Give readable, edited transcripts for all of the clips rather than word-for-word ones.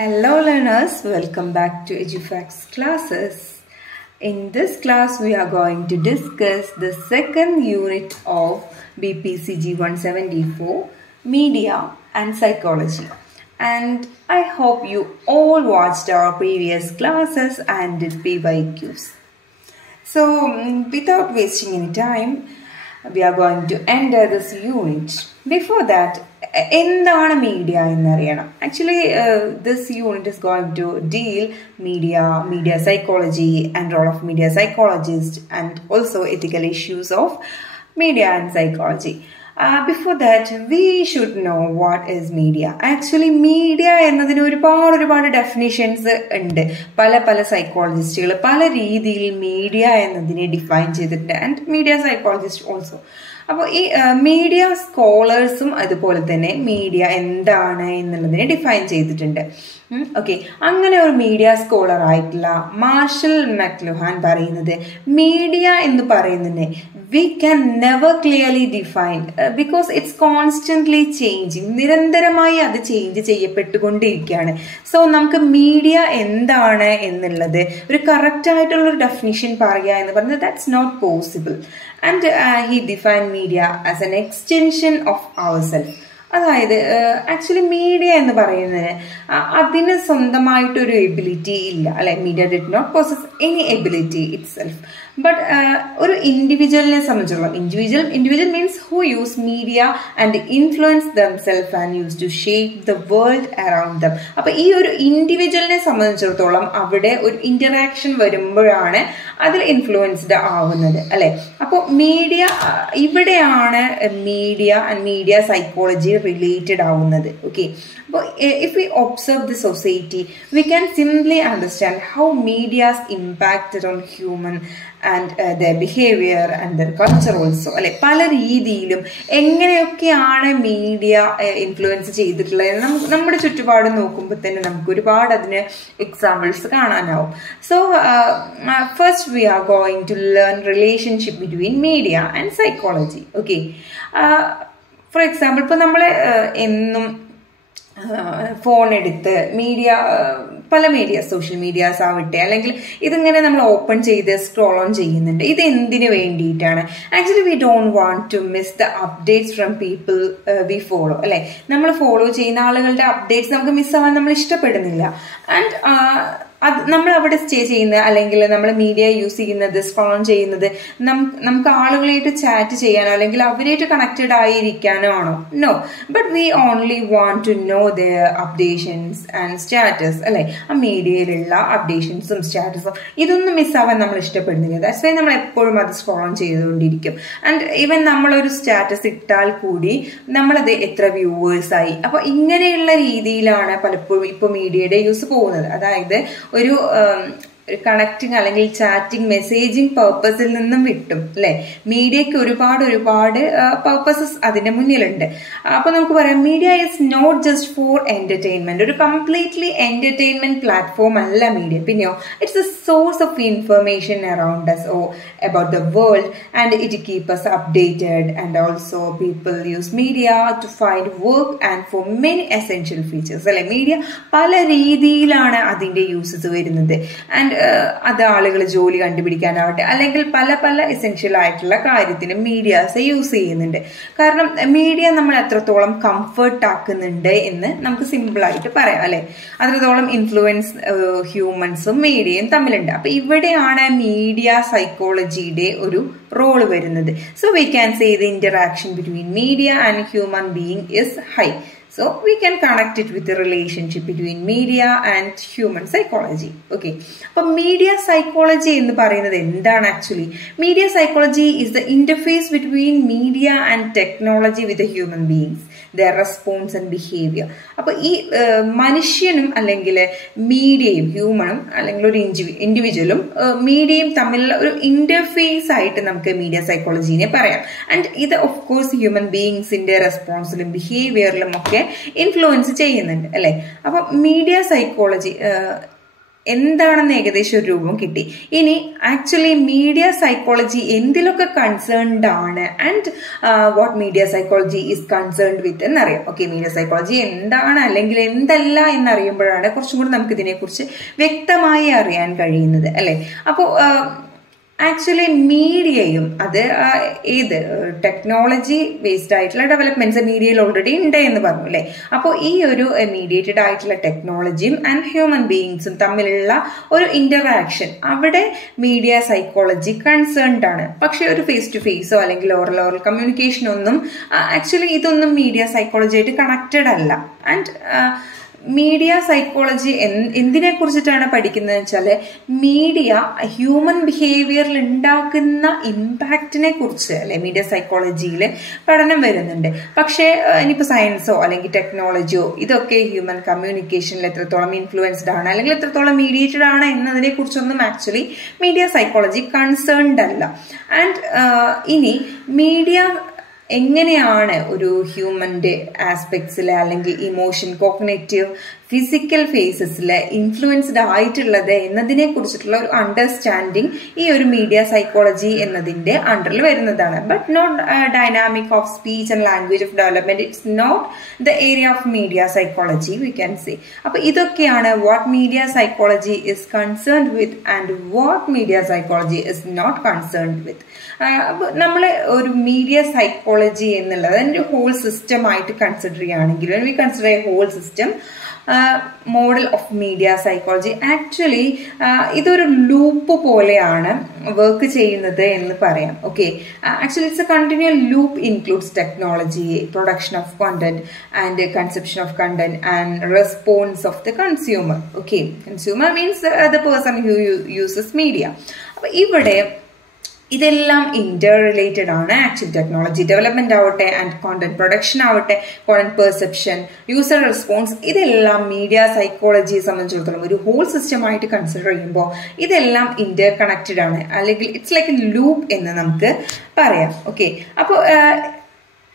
Hello learners, welcome back to EduFacts classes. In this class we are going to discuss the second unit of BPCG 174, Media and Psychology. And I hope you all watched our previous classes and did PYQs. So without wasting any time, we are going to enter this unit. Before that, എന്താണ് media എന്നറിയണം. Actually this unit is going to deal media psychology and role of media psychologist and also ethical issues of media and psychology. Before that we should know what is media. Actually media എന്നതിന് ഒരുപാട് definitions ഉണ്ട്. പല സൈക്കോളജിസ്റ്റുകൾ പല രീതിയിൽ media എന്നതിനെ define ചെയ്തിട്ടുണ്ട് and media psychologist also. അപ്പോൾ ഈ മീഡിയ സ്കോളേഴ്സും അതുപോലെ തന്നെ മീഡിയ എന്താണ് എന്നുള്ളതിനെ ഡിഫൈൻ ചെയ്തിട്ടുണ്ട്. ഓക്കെ, അങ്ങനെ ഒരു മീഡിയ സ്കോളർ ആയിട്ടുള്ള മാർഷൽ മക്ലുഹാൻ പറയുന്നത് മീഡിയ എന്ന് പറയുന്നതിനെ we can never clearly define because it's constantly changing. നിരന്തരമായി അത് ചേഞ്ച് ചെയ്യപ്പെട്ടുകൊണ്ടിരിക്കുകയാണ്. സോ നമുക്ക് മീഡിയ എന്താണ് എന്നുള്ളത് ഒരു കറക്റ്റ് ആയിട്ടുള്ള ഒരു ഡെഫിനിഷൻ പറയുക എന്ന് പറയുന്നത് that's not possible. And he defined media as an extension of ourselves. അതായത് ആക്ച്വലി മീഡിയ എന്ന് പറയുന്നതിന് അതിന് സ്വന്തമായിട്ടൊരു എബിലിറ്റി ഇല്ല, അല്ലെ? Media did not possess any ability itself. But ഒരു ഇൻഡിവിജ്വലിനെ സംബന്ധിച്ചിടത്തോളം individual means who use media and influence themselves and use to shape the world around them. അപ്പൊ ഈ ഒരു ഇൻഡിവിജ്വലിനെ സംബന്ധിച്ചിടത്തോളം അവിടെ ഒരു ഇന്ററാക്ഷൻ വരുമ്പോഴാണ് അതിൽ ഇൻഫ്ലുവൻസ്ഡ് ആവുന്നത്, അല്ലെ? അപ്പോൾ മീഡിയ ഇവിടെയാണ് media and media psychology related ആവുന്നത്. ഓക്കെ, അപ്പോൾ if we observe the society we can simply understand how medias impacted on human and there behaviour and there culture also, അല്ലെ? പല രീതിയിലും എങ്ങനെയൊക്കെയാണ് മീഡിയ ഇൻഫ്ലുവൻസ് ചെയ്തിട്ടുള്ളത് നമ്മുടെ ചുറ്റുപാട് നോക്കുമ്പോൾ തന്നെ നമുക്ക് ഒരുപാട് അതിന് എക്സാമ്പിൾസ് കാണാനാവും. So first we are going to learn relationship between media and psychology. Okay, for example ഇപ്പോൾ നമ്മൾ എന്നും ഫോൺ എടുത്ത് പല സോഷ്യൽ മീഡിയാസ് ആവട്ടെ, അല്ലെങ്കിൽ ഇതിങ്ങനെ നമ്മൾ ഓപ്പൺ ചെയ്ത് സ്ക്രോൾ ഓൺ ചെയ്യുന്നുണ്ട്. ഇത് എന്തിനു വേണ്ടിയിട്ടാണ്? Actually we don't want to miss the updates from people we follow, അല്ലെ? നമ്മൾ ഫോളോ ചെയ്യുന്ന ആളുകളുടെ അപ്ഡേറ്റ്സ് നമുക്ക് മിസ്സാവാൻ നമ്മൾ ഇഷ്ടപ്പെടുന്നില്ല. ആൻഡ് അത് നമ്മൾ അവിടെ സ്റ്റേ ചെയ്യുന്ന, അല്ലെങ്കിൽ നമ്മൾ മീഡിയ യൂസ് ചെയ്യുന്നത്, സ്ക്രോൾ ഓൺ ചെയ്യുന്നത് നമുക്ക് ആളുകളായിട്ട് ചാറ്റ് ചെയ്യാനോ അല്ലെങ്കിൽ അവരായിട്ട് കണക്റ്റഡ് ആയിരിക്കാനോ ആണോ? No, but we only want to know their updations and status, അല്ലെ? ആ മീഡിയയിലുള്ള അപ്ഡേഷൻസും സ്റ്റാറ്റസും ഇതൊന്നും മിസ്സാവാൻ നമ്മൾ ഇഷ്ടപ്പെടുന്നില്ല. ദാറ്റ്സ് വൈ നമ്മൾ എപ്പോഴും അത് സ്ക്രോൾ ഓൺ ചെയ്തുകൊണ്ടിരിക്കും. ആൻഡ് ഈവൻ നമ്മളൊരു സ്റ്റാറ്റസ് ഇട്ടാൽ കൂടി നമ്മളത് എത്ര വ്യൂവേഴ്സായി, അപ്പൊ ഇങ്ങനെയുള്ള രീതിയിലാണ് പലപ്പോഴും ഇപ്പൊ മീഡിയയുടെ യൂസ് പോകുന്നത്. അതായത് ഒരു കണക്റ്റിംഗ് അല്ലെങ്കിൽ ചാറ്റിംഗ് മെസ്സേജിങ് പർപ്പസിൽ നിന്നും വിട്ടും, അല്ലെ? മീഡിയക്ക് ഒരുപാട് പർപ്പസസ് അതിന്റെ മുന്നിലുണ്ട്. അപ്പൊ നമുക്ക് പറയാം media is not just for entertainment. ഒരു കംപ്ലീറ്റ്ലി എന്റർടൈൻമെന്റ് പ്ലാറ്റ്ഫോം അല്ല മീഡിയ. പിന്നെയോ it's a source of information around us or about the world and it keep us updated, and also people use media to find work and for many essential features, അല്ലെ? Media പല രീതിയിലാണ് അതിന്റെ uses വരുന്നത്. And അത് ആളുകൾ ജോലി കണ്ടുപിടിക്കാനാവട്ടെ, അല്ലെങ്കിൽ പല എസെൻഷ്യൽ ആയിട്ടുള്ള കാര്യത്തിന് മീഡിയാസ് യൂസ് ചെയ്യുന്നുണ്ട്. കാരണം മീഡിയ നമ്മൾ എത്രത്തോളം കംഫർട്ട് ആക്കുന്നുണ്ട് എന്ന് നമുക്ക് സിമ്പിൾ ആയിട്ട് പറയാം, അല്ലെ? അത്രത്തോളം ഇൻഫ്ലുവൻസ് ഹ്യൂമൻസും മീഡിയയും തമ്മിലുണ്ട്. അപ്പൊ ഇവിടെയാണ് മീഡിയ സൈക്കോളജിയുടെ ഒരു റോള് വരുന്നത്. So we can say the interaction between media and human being is high. So we can connect it with the relationship between media and human psychology. Okay, അപ്പോൾ media psychology എന്ന് പറയുന്നത് എന്താണ്? Actually media psychology is the interface between media and technology with the human beings, their response and behavior. അപ്പോൾ ഈ മനുഷ്യനും അല്ലെങ്കിൽ മീഡിയയും ഹ്യൂമണും അല്ലെങ്കിൽ ഒരു ഇൻഡിവിജ്വലും മീഡിയയും തമ്മിലുള്ള ഒരു ഇന്റർഫേസ് ആയിട്ട് നമുക്ക് മീഡിയ സൈക്കോളജിനെ പറയാം. ആൻഡ് ഇത് ഓഫ് കോഴ്സ് ഹ്യൂമൻ ബീയിങ്സിന്റെ റെസ്പോൺസിലും ബിഹേവിയറിലും ഒക്കെ ഇൻഫ്ലുവൻസ് ചെയ്യുന്നുണ്ട്, അല്ലെ? അപ്പൊ മീഡിയ സൈക്കോളജി എന്താണെന്ന് ഏകദേശം ഒരു രൂപം കിട്ടി. ഇനി ആക്ച്വലി മീഡിയ സൈക്കോളജി എന്തിലൊക്കെ കൺസേൺഡ് ആണ് and what media psychology is concerned with എന്നറിയാം. ഓക്കെ, മീഡിയ സൈക്കോളജി എന്താണ് അല്ലെങ്കിൽ എന്തല്ല എന്നറിയുമ്പോഴാണ് കുറച്ചും കൂടി നമുക്ക് ഇതിനെക്കുറിച്ച് വ്യക്തമായി അറിയാൻ കഴിയുന്നത് അല്ലെ. അപ്പോൾ ആക്ച്വലി മീഡിയയും അത് ഏത് ടെക്നോളജി ബേസ്ഡ് ആയിട്ടുള്ള ഡെവലപ്മെന്റ്സ് മീഡിയയിൽ ഓൾറെഡി ഉണ്ട് എന്ന് പറഞ്ഞു അല്ലെ. അപ്പോൾ ഈ ഒരു മീഡിയേറ്റഡ് ആയിട്ടുള്ള ടെക്നോളജിയും ആൻഡ് ഹ്യൂമൻ ബീയിങ്സും തമ്മിലുള്ള ഒരു ഇന്ററാക്ഷൻ, അവിടെ മീഡിയ സൈക്കോളജി കൺസേൺഡ് ആണ്. പക്ഷെ ഒരു ഫേസ് ടു ഫേസോ അല്ലെങ്കിൽ ഓറൽ കമ്മ്യൂണിക്കേഷൻ ഒന്നും ആക്ച്വലി ഇതൊന്നും മീഡിയ സൈക്കോളജി ആയിട്ട് കണക്റ്റഡ് അല്ല. ആൻഡ് മീഡിയ സൈക്കോളജി എന്തിനെ കുറിച്ചിട്ടാണ് പഠിക്കുന്നത് വെച്ചാൽ മീഡിയ ഹ്യൂമൻ ബിഹേവിയറിൽ ഉണ്ടാക്കുന്ന ഇമ്പാക്റ്റിനെ കുറിച്ച് അല്ലെ മീഡിയ സൈക്കോളജിയിൽ പഠനം വരുന്നുണ്ട്. പക്ഷേ ഇനിയിപ്പോൾ സയൻസോ അല്ലെങ്കിൽ ടെക്നോളജിയോ ഇതൊക്കെ ഹ്യൂമൻ കമ്മ്യൂണിക്കേഷനിൽ എത്രത്തോളം ഇൻഫ്ലുവൻസ്ഡ് ആണ് അല്ലെങ്കിൽ എത്രത്തോളം മീഡിയേറ്റഡ് ആണ് എന്നതിനെ കുറിച്ചൊന്നും ആക്ച്വലി മീഡിയ സൈക്കോളജി കൺസേൺഡ് അല്ല. ആൻഡ് ഇനി മീഡിയ എങ്ങനെയാണ് ഒരു ഹ്യൂമന്റെ ആസ്പെക്ട്സിൽ അല്ലെങ്കിൽ ഇമോഷൻ, കോഗ്നിറ്റീവ്, ഫിസിക്കൽ ഫേസസിൽ ഇൻഫ്ലുവൻസ്ഡ് ആയിട്ടുള്ളത് എന്നതിനെ കുറിച്ചിട്ടുള്ള ഒരു അണ്ടർസ്റ്റാൻഡിങ് ഈ ഒരു മീഡിയ സൈക്കോളജി എന്നതിന്റെ അണ്ടറിൽ വരുന്നതാണ്. But not dynamic of speech and language of development. It's not the area of media psychology we can say. അപ്പൊ ഇതൊക്കെയാണ് what media psychology is concerned with and what media psychology is not concerned with. അപ്പൊ നമ്മൾ ഒരു media psychology എന്നുള്ളത് അതിന്റെ whole system ആയിട്ട് consider ചെയ്യുകയാണെങ്കിൽ we consider a whole system model of media psychology. Actually ഇതൊരു ലൂപ്പ് പോലെയാണ് വർക്ക് ചെയ്യുന്നത് എന്ന് പറയാം. Okay, actually it's A continual loop includes technology, production of content and conception of content and response of the consumer. Okay, consumer means the person who uses media. അപ്പൊ ഇവിടെ ഇതെല്ലാം Inter related ആണ്. Actually technology development ആവട്ടെ and content production ആവട്ടെ, content perception, user response, ഇതെല്ലാം media സൈക്കോളജിയെ സംബന്ധിച്ചിടത്തോളം ഒരു whole system ആയിട്ട് കൺസിഡർ ചെയ്യുമ്പോൾ ഇതെല്ലാം ഇന്റർ കണക്റ്റഡ് ആണ്, അല്ലെങ്കിൽ ഇറ്റ്സ് ലൈക്ക് എ ലൂപ്പ് എന്ന് നമുക്ക് പറയാം. ഓക്കെ, അപ്പോൾ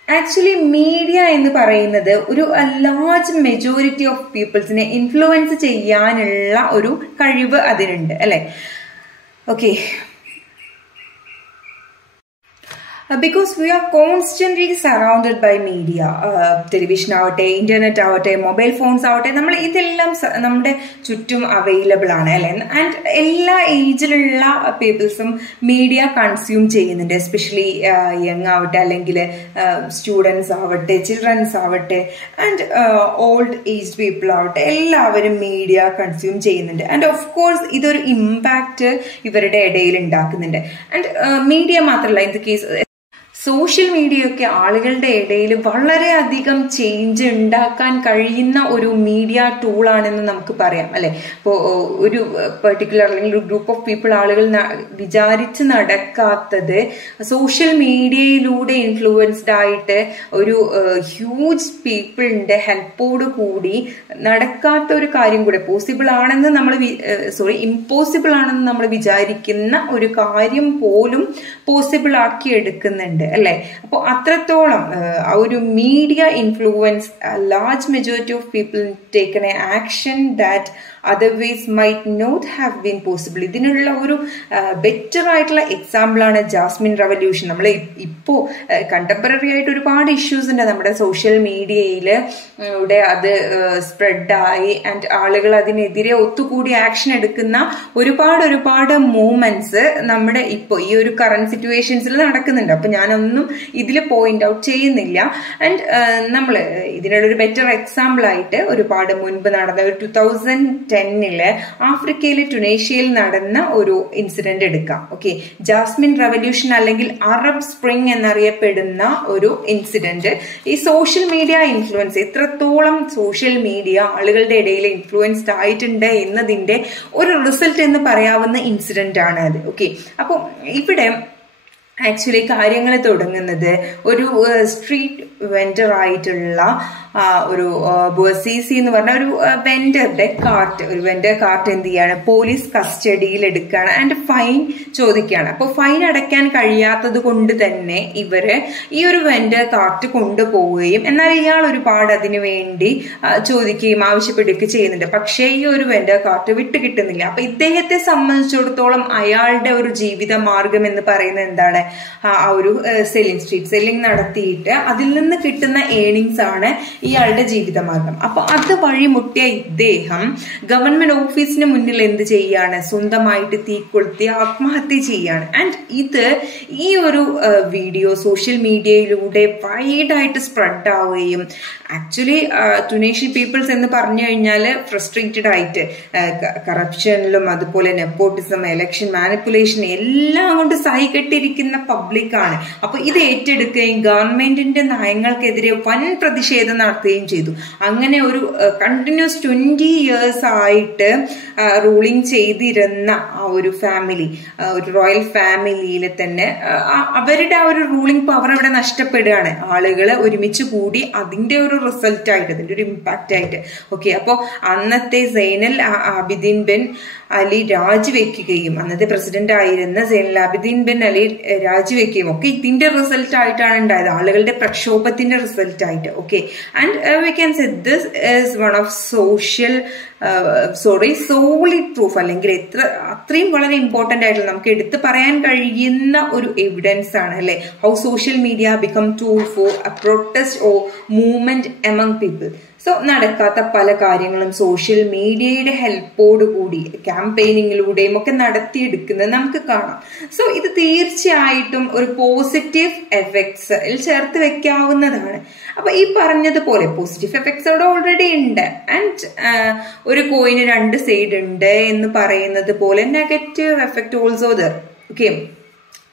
ആക്ച്വലി മീഡിയ എന്ന് പറയുന്നത് ഒരു ലാർജ് മെജോറിറ്റി ഓഫ് പീപ്പിൾസിനെ ഇൻഫ്ലുവൻസ് ചെയ്യാനുള്ള ഒരു കഴിവ് അതിനുണ്ട് അല്ലെ. Okay, because we are constantly surrounded by media, television ആവട്ടെ, ഇന്റർനെറ്റ് ആവട്ടെ, മൊബൈൽ ഫോൺസ് ആവട്ടെ, നമ്മൾ ഇതെല്ലാം നമ്മുടെ ചുറ്റും അവൈലബിൾ ആണ് അല്ലെ. ആൻഡ് എല്ലാ ഏജിലുള്ള പീപ്പിൾസും മീഡിയ കൺസ്യൂം ചെയ്യുന്നുണ്ട്. എസ്പെഷ്യലി യങ് ആവട്ടെ അല്ലെങ്കിൽ സ്റ്റുഡൻസ് ആവട്ടെ, ചിൽഡ്രൻസ് ആവട്ടെ ആൻഡ് ഓൾഡ് ഏജ്ഡ് പീപ്പിൾ ആവട്ടെ, എല്ലാവരും മീഡിയ കൺസ്യൂം ചെയ്യുന്നുണ്ട്. ആൻഡ് ഓഫ് കോഴ്സ് ഇതൊരു ഇമ്പാക്റ്റ് ഇവരുടെ ഇടയിൽ ഉണ്ടാക്കുന്നുണ്ട്. ആൻഡ് മീഡിയ മാത്രമല്ല, ഇൻ ദ കേസ് സോഷ്യൽ മീഡിയയൊക്കെ ആളുകളുടെ ഇടയിൽ വളരെയധികം ചേഞ്ച് ഉണ്ടാക്കാൻ കഴിയുന്ന ഒരു മീഡിയ ടൂളാണെന്ന് നമുക്ക് പറയാം അല്ലെ. ഇപ്പോൾ ഒരു പെർട്ടിക്കുലർ അല്ലെങ്കിൽ ഒരു ഗ്രൂപ്പ് ഓഫ് പീപ്പിൾ ആളുകൾ വിചാരിച്ച് നടക്കാത്തത് സോഷ്യൽ മീഡിയയിലൂടെ ഇൻഫ്ലുവൻസ്ഡ് ആയിട്ട് ഒരു ഹ്യൂജ് പീപ്പിളിന്റെ ഹെൽപ്പോട് കൂടി നടക്കാത്ത ഒരു കാര്യം കൂടെ പോസിബിൾ ആണെന്ന് നമ്മൾ ഇമ്പോസിബിൾ ആണെന്ന് നമ്മൾ വിചാരിക്കുന്ന ഒരു കാര്യം പോലും പോസിബിൾ ആക്കി എടുക്കുന്നുണ്ട് അല്ലെ. അപ്പോൾ അത്രത്തോളം ആ ഒരു media influence large majority of people taken a action that otherwise might not have been possible. ഇതിനുള്ള ഒരു ബെറ്റർ ആയിട്ടുള്ള എക്സാമ്പിളാണ് ജാസ്മിൻ റവല്യൂഷൻ. നമ്മൾ ഇപ്പോൾ കണ്ടംപററി ആയിട്ട് ഒരുപാട് ഇഷ്യൂസ് ഉണ്ട് നമ്മുടെ സോഷ്യൽ മീഡിയയിൽ. ഇവിടെ അത് സ്പ്രെഡായി ആൻഡ് ആളുകൾ അതിനെതിരെ ഒത്തുകൂടി ആക്ഷൻ എടുക്കുന്ന ഒരുപാട് മൂവ്മെന്റ്സ് നമ്മുടെ ഇപ്പോൾ ഈ ഒരു കറന്റ് സിറ്റുവേഷൻസിൽ നടക്കുന്നുണ്ട്. അപ്പൊ ഞാനൊന്നും ഇതിൽ പോയിന്റ് ഔട്ട് ചെയ്യുന്നില്ല. ആൻഡ് നമ്മൾ ഇതിനുള്ളൊരു ബെറ്റർ എക്സാമ്പിൾ ആയിട്ട് ഒരുപാട് മുൻപ് നടന്ന ഒരു 2010 ആഫ്രിക്കയിലെ ടുണേഷ്യയിൽ നടന്ന ഒരു ഇൻസിഡന്റ് എടുക്കാം. ഓക്കെ, ജാസ്മിൻ റവല്യൂഷൻ അല്ലെങ്കിൽ അറബ് സ്പ്രിംഗ് എന്നറിയപ്പെടുന്ന ഒരു ഇൻസിഡന്റ്. ഈ സോഷ്യൽ മീഡിയ ഇൻഫ്ലുവൻസ്, എത്രത്തോളം സോഷ്യൽ മീഡിയ ആളുകളുടെ ഇടയിൽ ഇൻഫ്ലുവൻസ്ഡ് ആയിട്ടുണ്ട് എന്നതിന്റെ ഒരു റിസൾട്ട് എന്ന് പറയാവുന്ന ഇൻസിഡന്റ് ആണ് അത്. ഓക്കെ, അപ്പോൾ ഇവിടെ ആക്ച്വലി കാര്യങ്ങൾ തുടങ്ങുന്നത് ഒരു സ്ട്രീറ്റ് വെൻഡർ ആയിട്ടുള്ള ഒരു ബോസിസി എന്ന് പറഞ്ഞ ഒരു വെൻഡറുടെ കാർട്ട്, ഒരു വെൻഡർ കാർട്ട് എന്ത് ചെയ്യാണ്, പോലീസ് കസ്റ്റഡിയിൽ എടുക്കുകയാണ് ആൻഡ് ഫൈൻ ചോദിക്കുകയാണ്. അപ്പോൾ ഫൈൻ അടയ്ക്കാൻ കഴിയാത്തത് കൊണ്ട് തന്നെ ഇവര് ഈ ഒരു വെൻഡർ കാർട്ട് കൊണ്ടുപോവുകയും എന്നാൽ ഇയാൾ ഒരുപാട് അതിനു വേണ്ടി ചോദിക്കുകയും ആവശ്യപ്പെടുകയും ചെയ്യുന്നുണ്ട്. പക്ഷേ ഈ ഒരു വെൻഡർ കാർട്ട് വിട്ടു കിട്ടുന്നില്ല. അപ്പൊ ഇദ്ദേഹത്തെ സംബന്ധിച്ചിടത്തോളം അയാളുടെ ഒരു ജീവിത മാർഗം എന്ന് പറയുന്നത് എന്താണ്, ആ ഒരു സ്ട്രീറ്റ് സെല്ലിംഗ് നടത്തിയിട്ട് അതിൽ നിന്ന് കിട്ടുന്ന ഏണിങ്സ് ആണ് ഇയാളുടെ ജീവിതമാർഗം. അപ്പൊ അത് വഴിമുട്ടിയ ഇദ്ദേഹം ഗവൺമെന്റ് ഓഫീസിന് മുന്നിൽ എന്ത് ചെയ്യാണ്, സ്വന്തമായിട്ട് തീ കൊളുത്തി ആത്മഹത്യ ചെയ്യാണ്. ആൻഡ് ഈ ഒരു വീഡിയോ സോഷ്യൽ മീഡിയയിലൂടെ വൈഡായിട്ട് സ്പ്രെഡ് ആവുകയും ആക്ച്വലി ടുണീഷ്യൻ പീപ്പിൾസ് എന്ന് പറഞ്ഞു കഴിഞ്ഞാൽ ഫ്രസ്ട്രേറ്റഡ് ആയിട്ട് കറപ്ഷനിലും അതുപോലെ നെപ്പോട്ടിസം, എലക്ഷൻ മാനിപ്പുലേഷൻ എല്ലാം കൊണ്ട് സഹികെട്ടിരിക്കുന്ന പബ്ലിക്കാണ്. അപ്പൊ ഇത് ഏറ്റെടുക്കുകയും ഗവൺമെന്റിന്റെ നയങ്ങൾക്കെതിരെ വൻ പ്രതിഷേധം നടത്തുകയും ചെയ്തു. അങ്ങനെ ഒരു കണ്ടിന്യൂസ് 20 years ആയിട്ട് റൂളിംഗ് ചെയ്തിരുന്ന ആ ഒരു ഫാമിലി, ഒരു റോയൽ ഫാമിലിയിലെ തന്നെ അവരുടെ ആ ഒരു റൂളിംഗ് പവർ അവിടെ നഷ്ടപ്പെടുകയാണ്. ആളുകൾ ഒരുമിച്ച് കൂടി അതിന്റെ ഒരു റിസൾട്ട് ആയിട്ട്, അതിന്റെ ഒരു ഇമ്പാക്റ്റ് ആയിട്ട്. ഓക്കെ, അപ്പോൾ അന്നത്തെ സൈനൽ ആബിദീൻ ബിൻ അലി രാജിവെക്കുകയും അന്നത്തെ പ്രസിഡന്റ് ആയിരുന്ന സൈനൽ ആബിദീൻ ബിൻ അലി രാജിവെക്കുകയും ഒക്കെ ഇതിന്റെ റിസൾട്ട് ആയിട്ടാണ് ഉണ്ടായത്, ആളുകളുടെ പ്രക്ഷോഭത്തിന്റെ റിസൾട്ട് ആയിട്ട്. Okay, and we can say this is one of solid proof, അല്ലെങ്കിൽ അത്രയും വളരെ ഇമ്പോർട്ടന്റ് ആയിട്ടുള്ള നമുക്ക് എടുത്തു പറയാൻ കഴിയുന്ന ഒരു എവിഡൻസ് ആണ് അല്ലെ, how social media become tool for A protest or movement among people. So നടക്കാത്ത പല കാര്യങ്ങളും സോഷ്യൽ മീഡിയയുടെ ഹെൽപ്പോടുകൂടി ക്യാമ്പയിനിങ്ങിലൂടെയും ഒക്കെ നടത്തിയെടുക്കുന്നത് നമുക്ക് കാണാം. സോ ഇത് തീർച്ചയായിട്ടും ഒരു പോസിറ്റീവ് എഫക്ട്സ് ചേർത്ത് വെക്കാവുന്നതാണ്. അപ്പൊ ഈ പറഞ്ഞതുപോലെ പോസിറ്റീവ് എഫക്ട്സ് അവിടെ ഓൾറെഡി ഉണ്ട്. ആൻഡ് ഒരു കോയിന് 2 സൈഡ് ഉണ്ട് എന്ന് പറയുന്നത് പോലെ negative effect also there. Okay,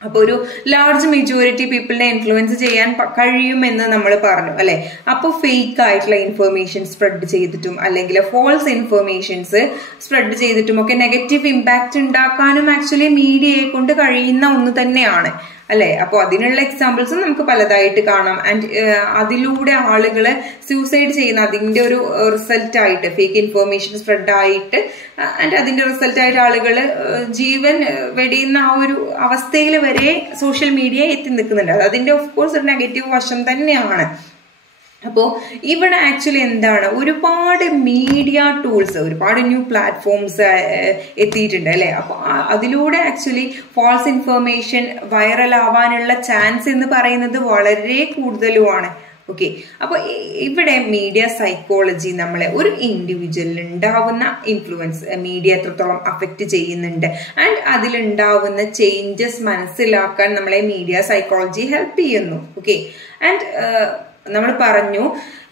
അപ്പൊ ഒരു ലാർജ് മെജോറിറ്റി പീപ്പിളിനെ ഇൻഫ്ലുവൻസ് ചെയ്യാൻ കഴിയുമെന്ന് നമ്മൾ പറഞ്ഞു അല്ലെ. അപ്പൊ ഫേക്ക് ആയിട്ടുള്ള ഇൻഫർമേഷൻ സ്പ്രെഡ് ചെയ്തിട്ടും അല്ലെങ്കിൽ ഫോൾസ് ഇൻഫർമേഷൻസ് സ്പ്രെഡ് ചെയ്തിട്ടും ഒക്കെ നെഗറ്റീവ് ഇമ്പാക്ട് ഉണ്ടാക്കാനും ആക്ച്വലി മീഡിയയെ കൊണ്ട് കഴിയുന്ന ഒന്ന് തന്നെയാണ് അല്ലെ. അപ്പോൾ അതിനുള്ള എക്സാമ്പിൾസും നമുക്ക് പലതായിട്ട് കാണാം. ആൻഡ് അതിലൂടെ ആളുകള് സൂസൈഡ് ചെയ്യുന്ന അതിന്റെ ഒരു റിസൾട്ട് ആയിട്ട് ഫേക്ക് ഇൻഫർമേഷൻ സ്പ്രെഡ് ആയിട്ട് ആൻഡ് അതിന്റെ റിസൾട്ട് ആയിട്ട് ആളുകള് ജീവൻ വെടിയുന്ന ആ ഒരു അവസ്ഥയിൽ വരെ സോഷ്യൽ മീഡിയ എത്തി നിൽക്കുന്നുണ്ട്. അത് അതിന്റെ ഓഫ് കോഴ്സ് ഒരു നെഗറ്റീവ് വശം തന്നെയാണ്. അപ്പോൾ ഇവിടെ ആക്ച്വലി എന്താണ്, ഒരുപാട് മീഡിയ ടൂൾസ്, ഒരുപാട് ന്യൂ പ്ലാറ്റ്ഫോംസ് എത്തിയിട്ടുണ്ട് അല്ലെ. അപ്പോൾ അതിലൂടെ ആക്ച്വലി ഫാൾസ് ഇൻഫർമേഷൻ വൈറൽ ആവാനുള്ള ചാൻസ് എന്ന് പറയുന്നത് വളരെ കൂടുതലുമാണ്. ഓക്കെ, അപ്പൊ ഇവിടെ മീഡിയ സൈക്കോളജി നമ്മളെ ഒരു ഇൻഡിവിജ്വലിൽ ഉണ്ടാവുന്ന ഇൻഫ്ലുവൻസ് മീഡിയ എത്രത്തോളം അഫക്റ്റ് ചെയ്യുന്നുണ്ട് ആൻഡ് അതിലുണ്ടാവുന്ന ചേഞ്ചസ് മനസ്സിലാക്കാൻ നമ്മളെ മീഡിയ സൈക്കോളജി ഹെൽപ്പ് ചെയ്യുന്നു. ഓക്കെ, ആൻഡ് നമ്മൾ പറഞ്ഞു